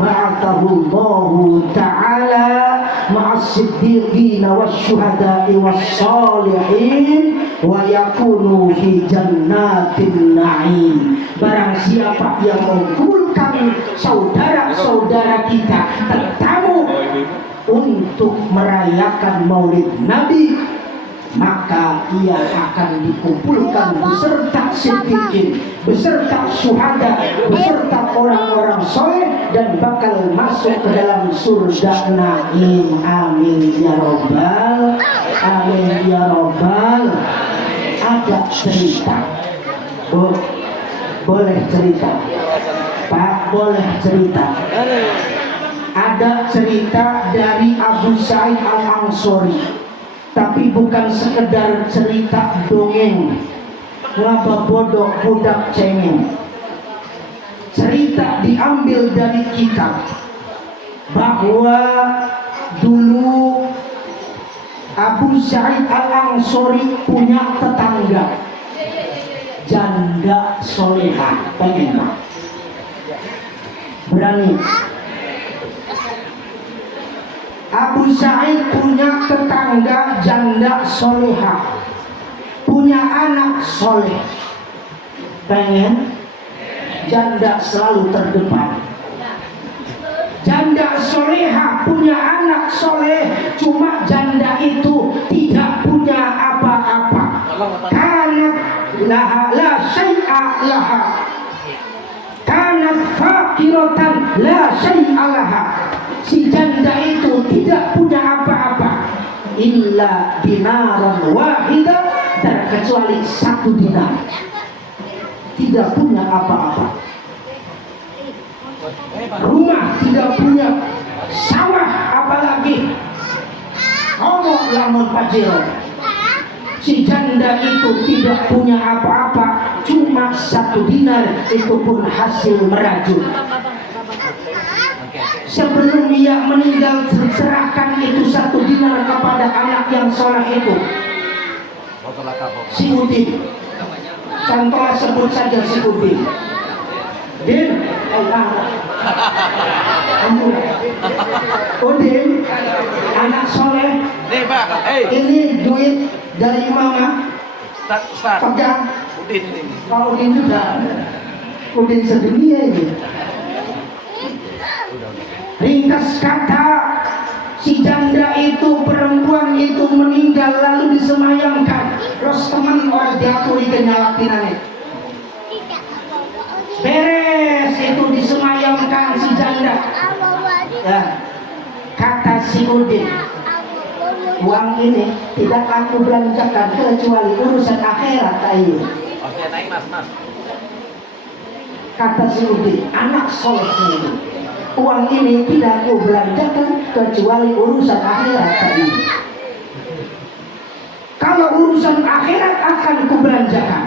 ba'athahu Allahu ta'ala ma'as siddiqin wasyuhada'i wassalihin wa yakunu fi jannatin na'im. Barang siapa yang mengumpulkan saudara-saudara kita, tetamu, untuk merayakan maulid Nabi, maka ia akan dikumpulkan beserta siddiqin, beserta syuhada, beserta orang-orang soleh, dan bakal masuk ke dalam surga naim. Amin ya robbal, amin ya robbal. Ada cerita, Bu, boleh cerita, Pak, boleh cerita. Ada cerita dari Abu Sa'id Al-Ansori, tapi bukan sekedar cerita dongeng ngaba bodoh budak cengeng. Cerita diambil dari kitab, bahwa dulu Abu Sa'id Al-Ansori punya tetangga janda solehah. Pengen Pak? Berani? Abu Sa'id punya tetangga janda solehah, punya anak soleh. Pengen? Janda selalu terdepan. Janda solehah punya anak soleh, cuma janda itu tidak punya apa-apa. Karena laha la syai'a laha, karena fakiratan la syai'a laha. Si janda itu tidak punya apa-apa, illa dinaran wahidah, terkecuali 1 dinar. Tidak punya apa-apa, rumah tidak punya, sawah apalagi, ngomong lamun pajil. Si janda itu tidak punya apa-apa, cuma 1 dinar, itu pun hasil merajut. Sebelum ia meninggal, serahkan itu 1 dinar kepada anak yang soleh itu, si Udin. Contoh sebut saja si Udin. Din, Udin, anak soleh. Ini duit dari mama. Pegang. Pak Udin juga. Udin sedunia ini. Ringkas kata, si janda itu, perempuan itu meninggal lalu disemayamkan. Terus teman orang diaturi kenyalatinannya. itu disemayamkan si janda. Ya, kata si Udin, uang ini tidak aku belanjakan kecuali urusan akhirat ayo. Oke, naik mas. Kata si Udin, anak solehnya itu, uang ini tidak aku belanjakan kecuali urusan akhirat ayo. Kalau urusan akhirat akan kubelanjakan.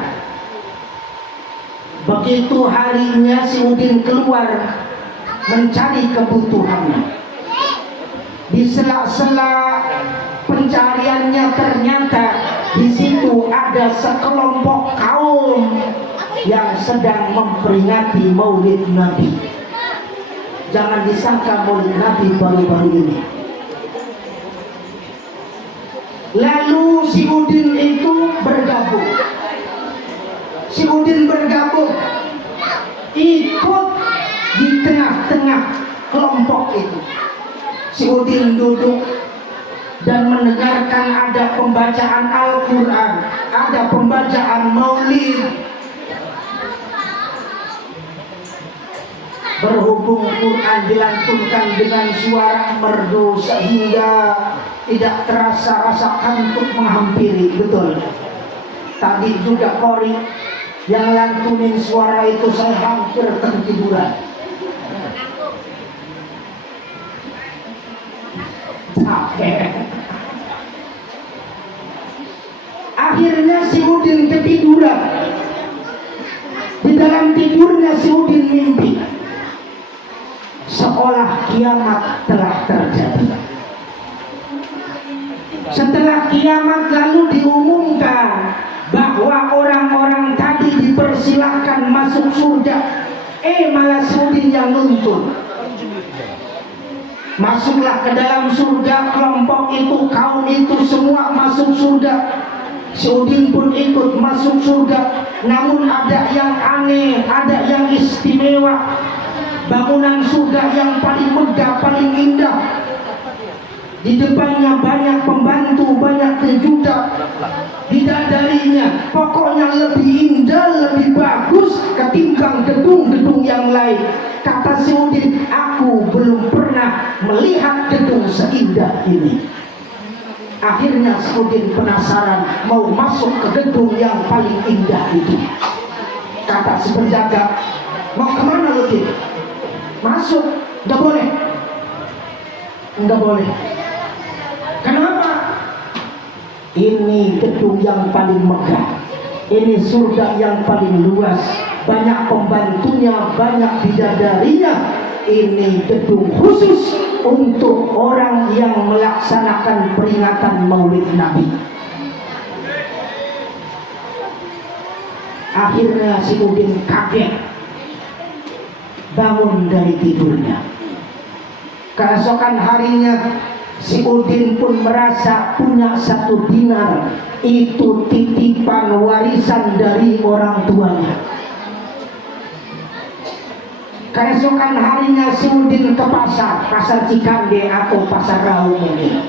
Begitu harinya si Udin keluar mencari kebutuhannya. Di sela-sela pencariannya ternyata di situ ada sekelompok kaum yang sedang memperingati Maulid Nabi. Jangan disangka Maulid Nabi baru-baru ini. Lalu si Udin itu bergabung. Si Udin bergabung, ikut di tengah-tengah kelompok itu. Si Udin duduk dan mendengarkan ada pembacaan Al-Quran, ada pembacaan Maulid. Berhubung Quran dilantunkan dengan suara merdu sehingga tidak terasa rasa kantuk menghampiri. Betul. Tadi juga Kori yang lantunin suara itu saya hampir ketiduran. Akhirnya si Udin ketiduran. Di dalam tidurnya si Udin mimpi seolah kiamat telah terjadi. Setelah kiamat lalu diumumkan bahwa orang-orang tadi dipersilahkan masuk surga. Malah si Udin yang nuntun. Masuklah ke dalam surga, kelompok itu, kaum itu semua masuk surga. Si Udin pun ikut masuk surga. Namun ada yang aneh, ada yang istimewa. Bangunan surga yang paling megah, paling indah. Di depannya banyak pembantu, banyak kejutan. Bidadarinya pokoknya lebih indah, lebih bagus ketimbang gedung-gedung yang lain. Kata si Udin, aku belum pernah melihat gedung seindah ini. Akhirnya si Udin penasaran, mau masuk ke gedung yang paling indah itu. Kata si penjaga, mau kemana Udin? Masuk, nggak boleh. Nggak boleh. Kenapa? Ini gedung yang paling megah. Ini surga yang paling luas. Banyak pembantunya, banyak bidadarinya. Ini gedung khusus untuk orang yang melaksanakan peringatan Maulid Nabi. Akhirnya si Udin kaget, bangun dari tidurnya. Keesokan harinya si Udin pun merasa punya 1 dinar. Itu titipan warisan dari orang tuanya. Keesokan harinya si Udin ke pasar Cikande atau pasar Raung ini.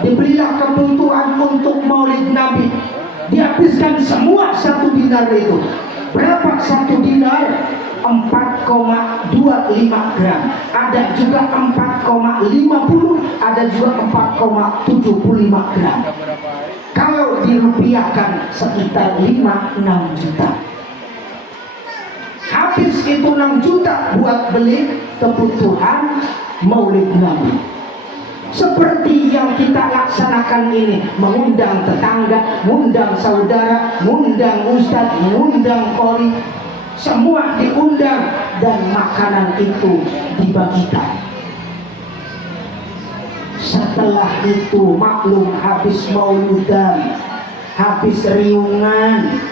Dibelilah kebutuhan untuk Maulid Nabi. Dihabiskan semua 1 dinar itu. Berapa 1 dinar? 4,25 gram. Ada juga 4,50, ada juga 4,75 gram. Kalau dirupiahkan sekitar 5-6 juta. Habis itu 6 juta buat beli kebutuhan Maulid Nabi. Seperti yang kita laksanakan ini, mengundang tetangga, mengundang saudara, mengundang ustadz, mengundang kori, semua diundang dan makanan itu dibagikan. Setelah itu maklum habis mauludan, habis riungan,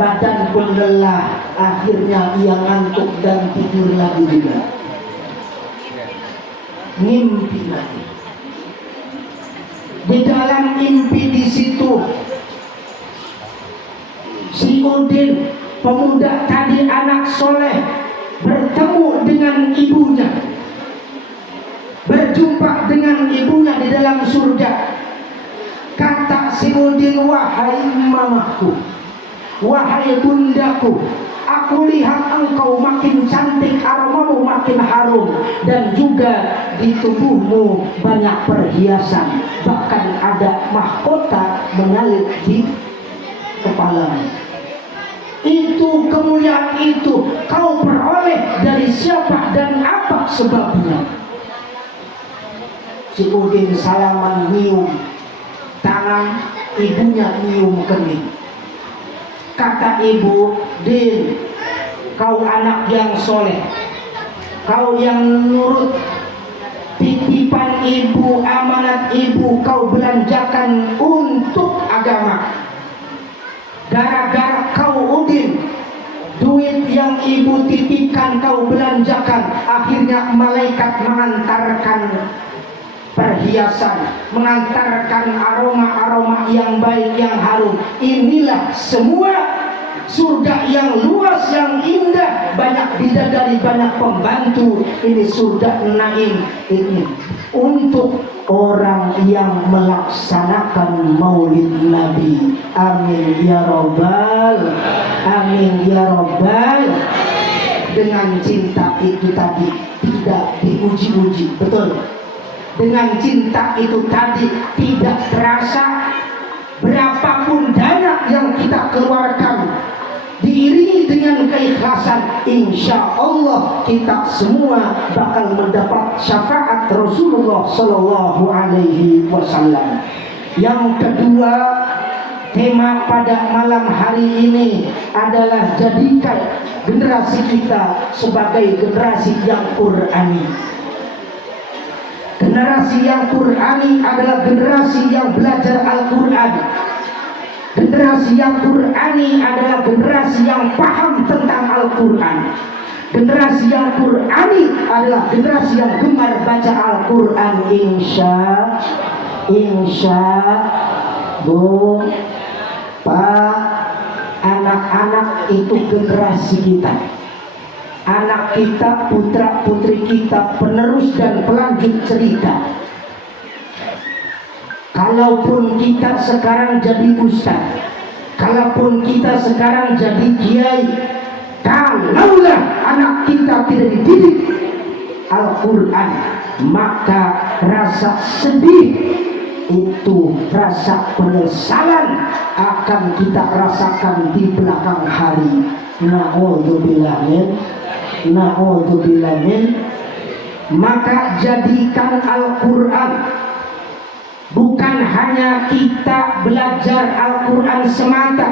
badan pun lelah, akhirnya ia ngantuk dan tidur lagi juga. Mimpi lagi. Di dalam mimpi di situ si Udin, pemuda tadi anak soleh, bertemu dengan ibunya, berjumpa dengan ibunya di dalam surga. Kata si Udin, wahai mamaku, wahai bundaku, aku lihat engkau makin cantik, aromamu makin harum, dan juga di tubuhmu banyak perhiasan, bahkan ada mahkota mengalir di kepalamu. Itu kemuliaan itu kau peroleh dari siapa dan apa sebabnya? Si Udin salaman nyium tangan, ibunya nyium kening. Kata ibu, Din, kau anak yang soleh, kau yang nurut, titipan ibu, amanat ibu kau belanjakan untuk agama. Gara-gara kau Udin, duit yang ibu titipkan kau belanjakan, akhirnya malaikat mengantarkan perhiasan, mengantarkan aroma-aroma yang baik, yang harum. Inilah semua surga yang luas, yang indah, banyak bidadari, banyak pembantu. Ini surga naim, ini untuk orang yang melaksanakan maulid Nabi. Amin ya robbal, amin ya robbal. Dengan cinta itu tadi tidak diuji-uji, betul. Dengan cinta itu tadi tidak terasa berapapun dana yang kita keluarkan, diiringi dengan keikhlasan, insya Allah kita semua bakal mendapat syafaat Rasulullah Sallallahu Alaihi Wasallam. Yang kedua, tema pada malam hari ini adalah jadikan generasi kita sebagai generasi yang Qur'ani. Generasi yang Qur'ani adalah generasi yang belajar Al-Quran. Generasi yang Qur'ani adalah generasi yang paham tentang Al-Quran. Generasi yang Qur'ani adalah generasi yang gemar baca Al-Quran. Insya Bu, Pak, anak-anak itu generasi kita. Anak kita, putra putri kita, penerus dan pelanjut cerita. Kalaupun kita sekarang jadi ustaz, kalaupun kita sekarang jadi kiai, kalaulah anak kita tidak dididik Al-Quran, maka rasa sedih itu, rasa penyesalan akan kita rasakan di belakang hari. Na'udzubillah min. Maka jadikan Al-Quran bukan hanya kita belajar Al-Quran semata,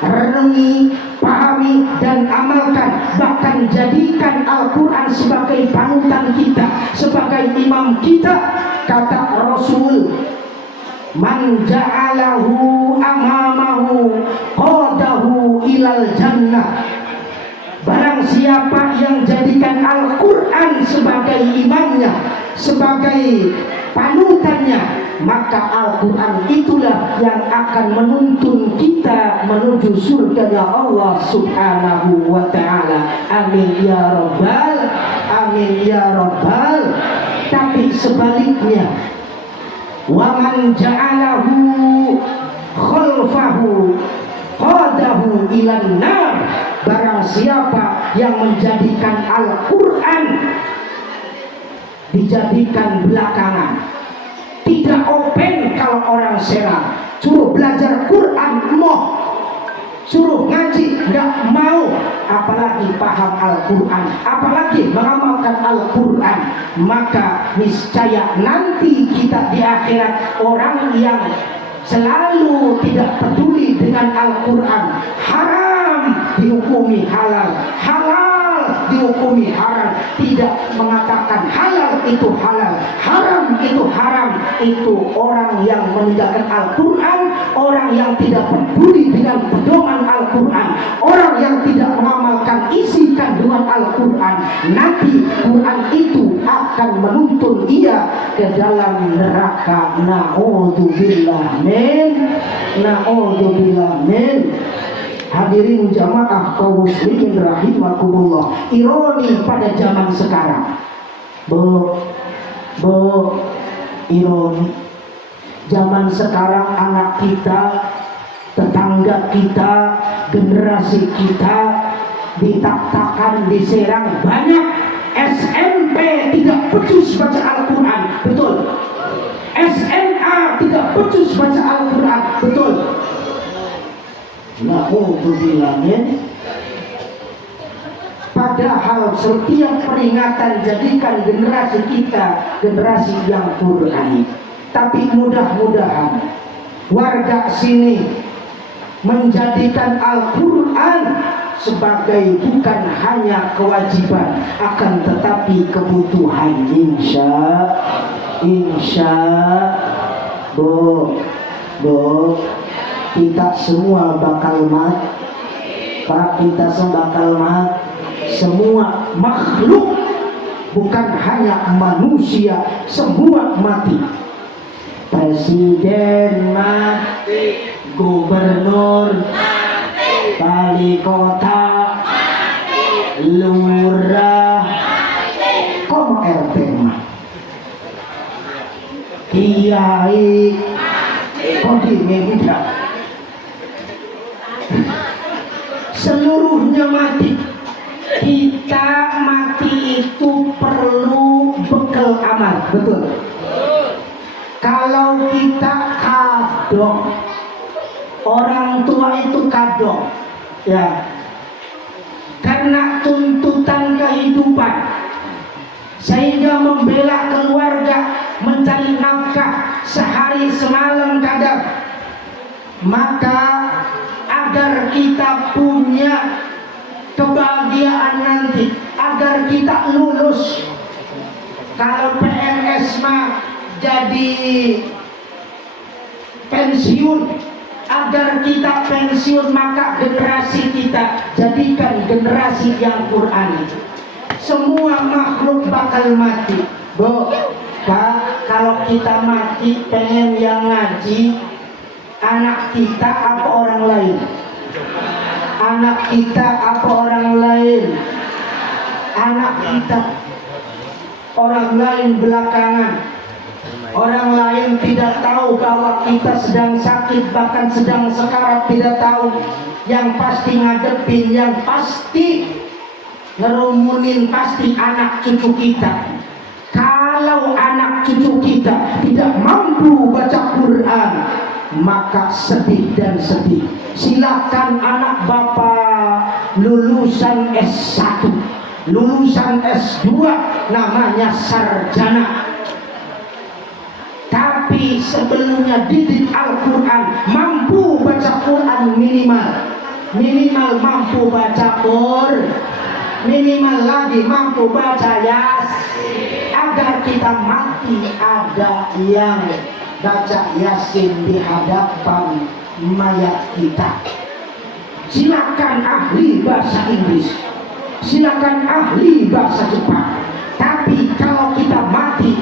renungi, pahami dan amalkan, bahkan jadikan Al-Quran sebagai panutan kita, sebagai imam kita. Kata Rasul, man ja'alahu amamahu qadahu ilal jannah. Barang siapa yang jadikan Al-Quran sebagai imamnya, sebagai panutannya, maka Al-Quran itulah yang akan menuntun kita menuju surganya Allah Subhanahu wa ta'ala. Amin ya Rabbal, amin ya Rabbal. Tapi sebaliknya, wa man ja'alahu khalfahu qadahu ilan nar. Barang siapa yang menjadikan Al-Quran dijadikan belakangan, tidak open kalau orang serang, suruh belajar Quran moh, suruh ngaji nggak mau, apalagi paham Al-Quran, apalagi mengamalkan Al-Quran, maka niscaya nanti kita di akhirat orang yang selalu tidak peduli dengan Al-Quran, haram dihukumi halal, halal dihukumi haram, tidak mengatakan halal itu halal, haram itu haram. Itu orang yang meninggalkan Al-Quran, orang yang tidak peduli dengan pedoman Al-Quran, orang yang tidak mengamalkan isi kandungan Al-Quran. Nanti Quran itu akan menuntun ia ke dalam neraka. Na'udzubillah min. Hadirin jamaah kaum muslimin rahimakumullah. Ironi pada zaman sekarang, ironi zaman sekarang, anak kita, tetangga kita, generasi kita di Tak-Takan, di Serang banyak SMP tidak becus baca Al-Quran, betul. SMA tidak becus baca Al-Quran, betul. Na'udzubillahin. Padahal setiap peringatan jadikan generasi kita generasi yang Qur'ani. Tapi mudah-mudahan warga sini menjadikan Al-Quran sebagai bukan hanya kewajiban, akan tetapi kebutuhan. Insya Bu, kita semua bakal mati. Pak, kita semua bakal mati. Semua makhluk, bukan hanya manusia, semua mati. Presiden mati, gubernur mati, wali kota mati, lurah mati, komo RT mah, kiai mati, kodimnya seluruhnya mati. Kita mati itu perlu bekal amal, betul. Kalau kita kadong, orang tua itu kadong, ya, karena tuntutan kehidupan, sehingga membela keluarga, mencari nafkah sehari semalam kadang. Maka agar kita punya kebahagiaan nanti, agar kita lulus. Kalau PNS mah jadi pensiun, agar kita pensiun, maka generasi kita jadikan generasi yang Qur'ani. Semua makhluk bakal mati. Bu, Pak, kalau kita mati pengen yang ngaji anak kita apa orang lain? Anak kita apa orang lain? Anak kita. Orang lain belakangan. Orang lain tidak tahu bahwa kita sedang sakit, bahkan sedang sekarat, tidak tahu. Yang pasti ngadepin, yang pasti ngerumunin, pasti anak cucu kita. Kalau anak cucu kita tidak mampu baca Quran, maka sedih dan sedih. Silakan anak bapak lulusan S1, lulusan S2, namanya sarjana. Tapi sebelumnya didik Al-Quran, mampu baca Quran minimal mampu baca Quran, minimal lagi mampu baca Yasin, agar kita mati ada yang baca Yasin di hadapan mayat kita. Silakan ahli bahasa Inggris, silakan ahli bahasa Jepang, tapi kalau kita mati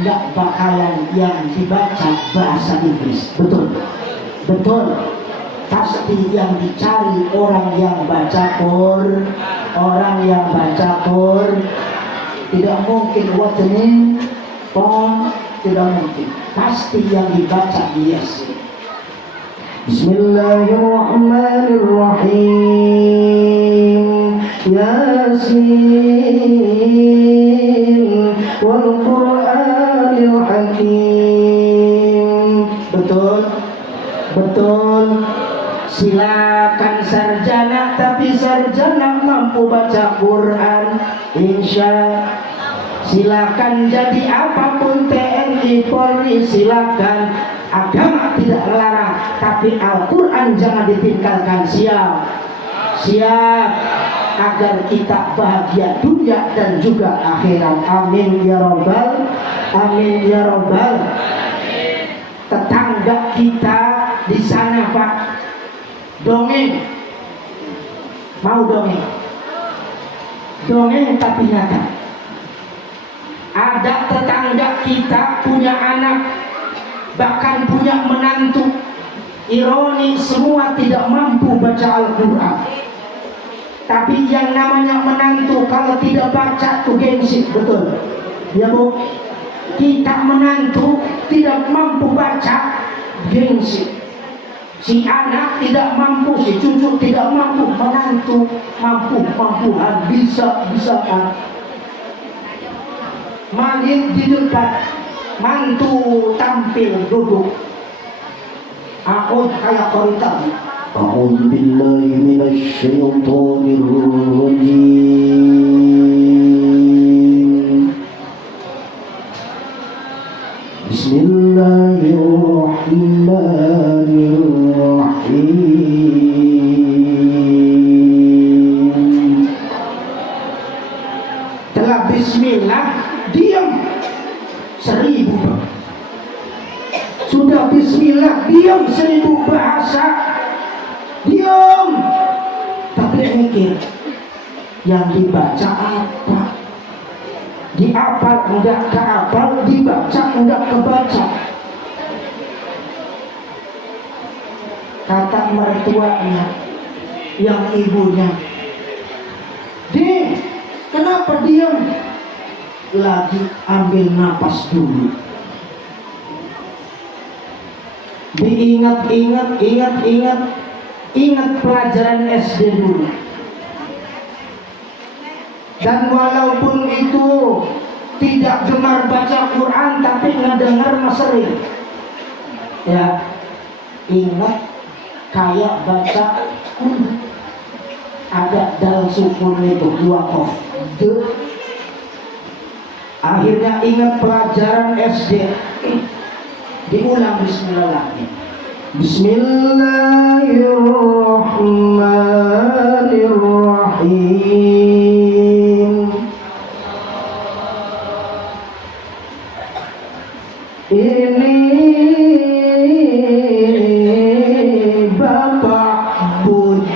nggak bakalan yang dibaca bahasa Inggris, betul, betul. Pasti yang dicari orang yang baca Quran, orang yang baca Quran. Tidak mungkin watene pom, tidak mungkin. Pasti yang dibaca Yasin. Bismillahirrahmanirrahim. Yasin wal Qur'anil Hakim. Betul? Betul. Silakan sarjana, tapi sarjana mampu baca Quran, insya. Silakan jadi apapun, TNI, Polri, silakan. Agama tidak melarang, tapi Al-Quran jangan ditinggalkan. Siap, siap, agar kita bahagia dunia dan juga akhirat. Amin ya robbal, amin ya robbal. Tetangga kita di sana Pak, dongeng, mau dongeng, dongeng tapi nyata. Ada tetangga kita punya anak, bahkan punya menantu. Ironi, semua tidak mampu baca Al-Quran. Tapi yang namanya menantu kalau tidak baca tuh gengsi, betul ya Bu? Kita menantu tidak mampu baca, gengsi. Si anak tidak mampu, si cucu tidak mampu, menantu mampu-mampuan, bisa-bisaan. Malit di depan, mantu tampil duduk. Aku kayak korita. A'udzu billahi minasy syaithanir rajim. Bismillahirrahmanirrahim. Telah bismillah, diam 1000. Sudah bismillah, diam 1000 bahasa. Diam. Tapi mikir, yang dibaca apa? Dihafal enggak kehafal, dibaca enggak kebaca. Kata mertuanya, yang ibunya, "Ding, kenapa diam?" Lagi ambil napas dulu. Ingat pelajaran SD dulu. Dan walaupun itu tidak gemar baca Quran, tapi ngedengar mas sering. Ya, ingat kayak baca ada dal sukun itu 2 kof. Akhirnya ingat pelajaran SD. Diulang bismillahirrahmanirrahim. Bismillahirrahmanirrahim. Ini Bapak Bud.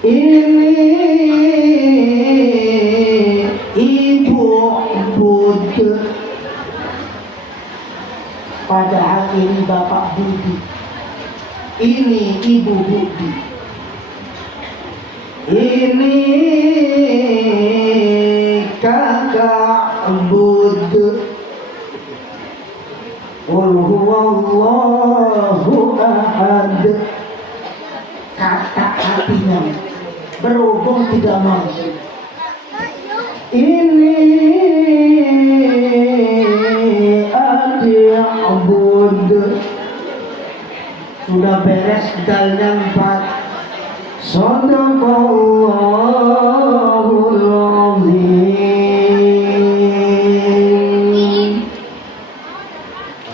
Ini Ibu Bud. Padahal ini Bapak Budi. Ini Ibu Budi. Ini Kakak Bud. Qul huwallahu ahad. Kata hatinya, berhubung tidak mau. Ini adik Bud. Sudah beres dalnya 4. Shadaqallahul azim.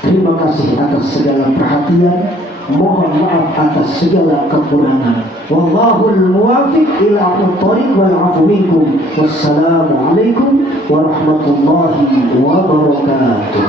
Terima kasih atas segala perhatian. Mohon maaf atas segala kekurangan. Wallahul muwafiq ila thoriq wal afu minkum. Wassalamualaikum warahmatullahi wabarakatuh.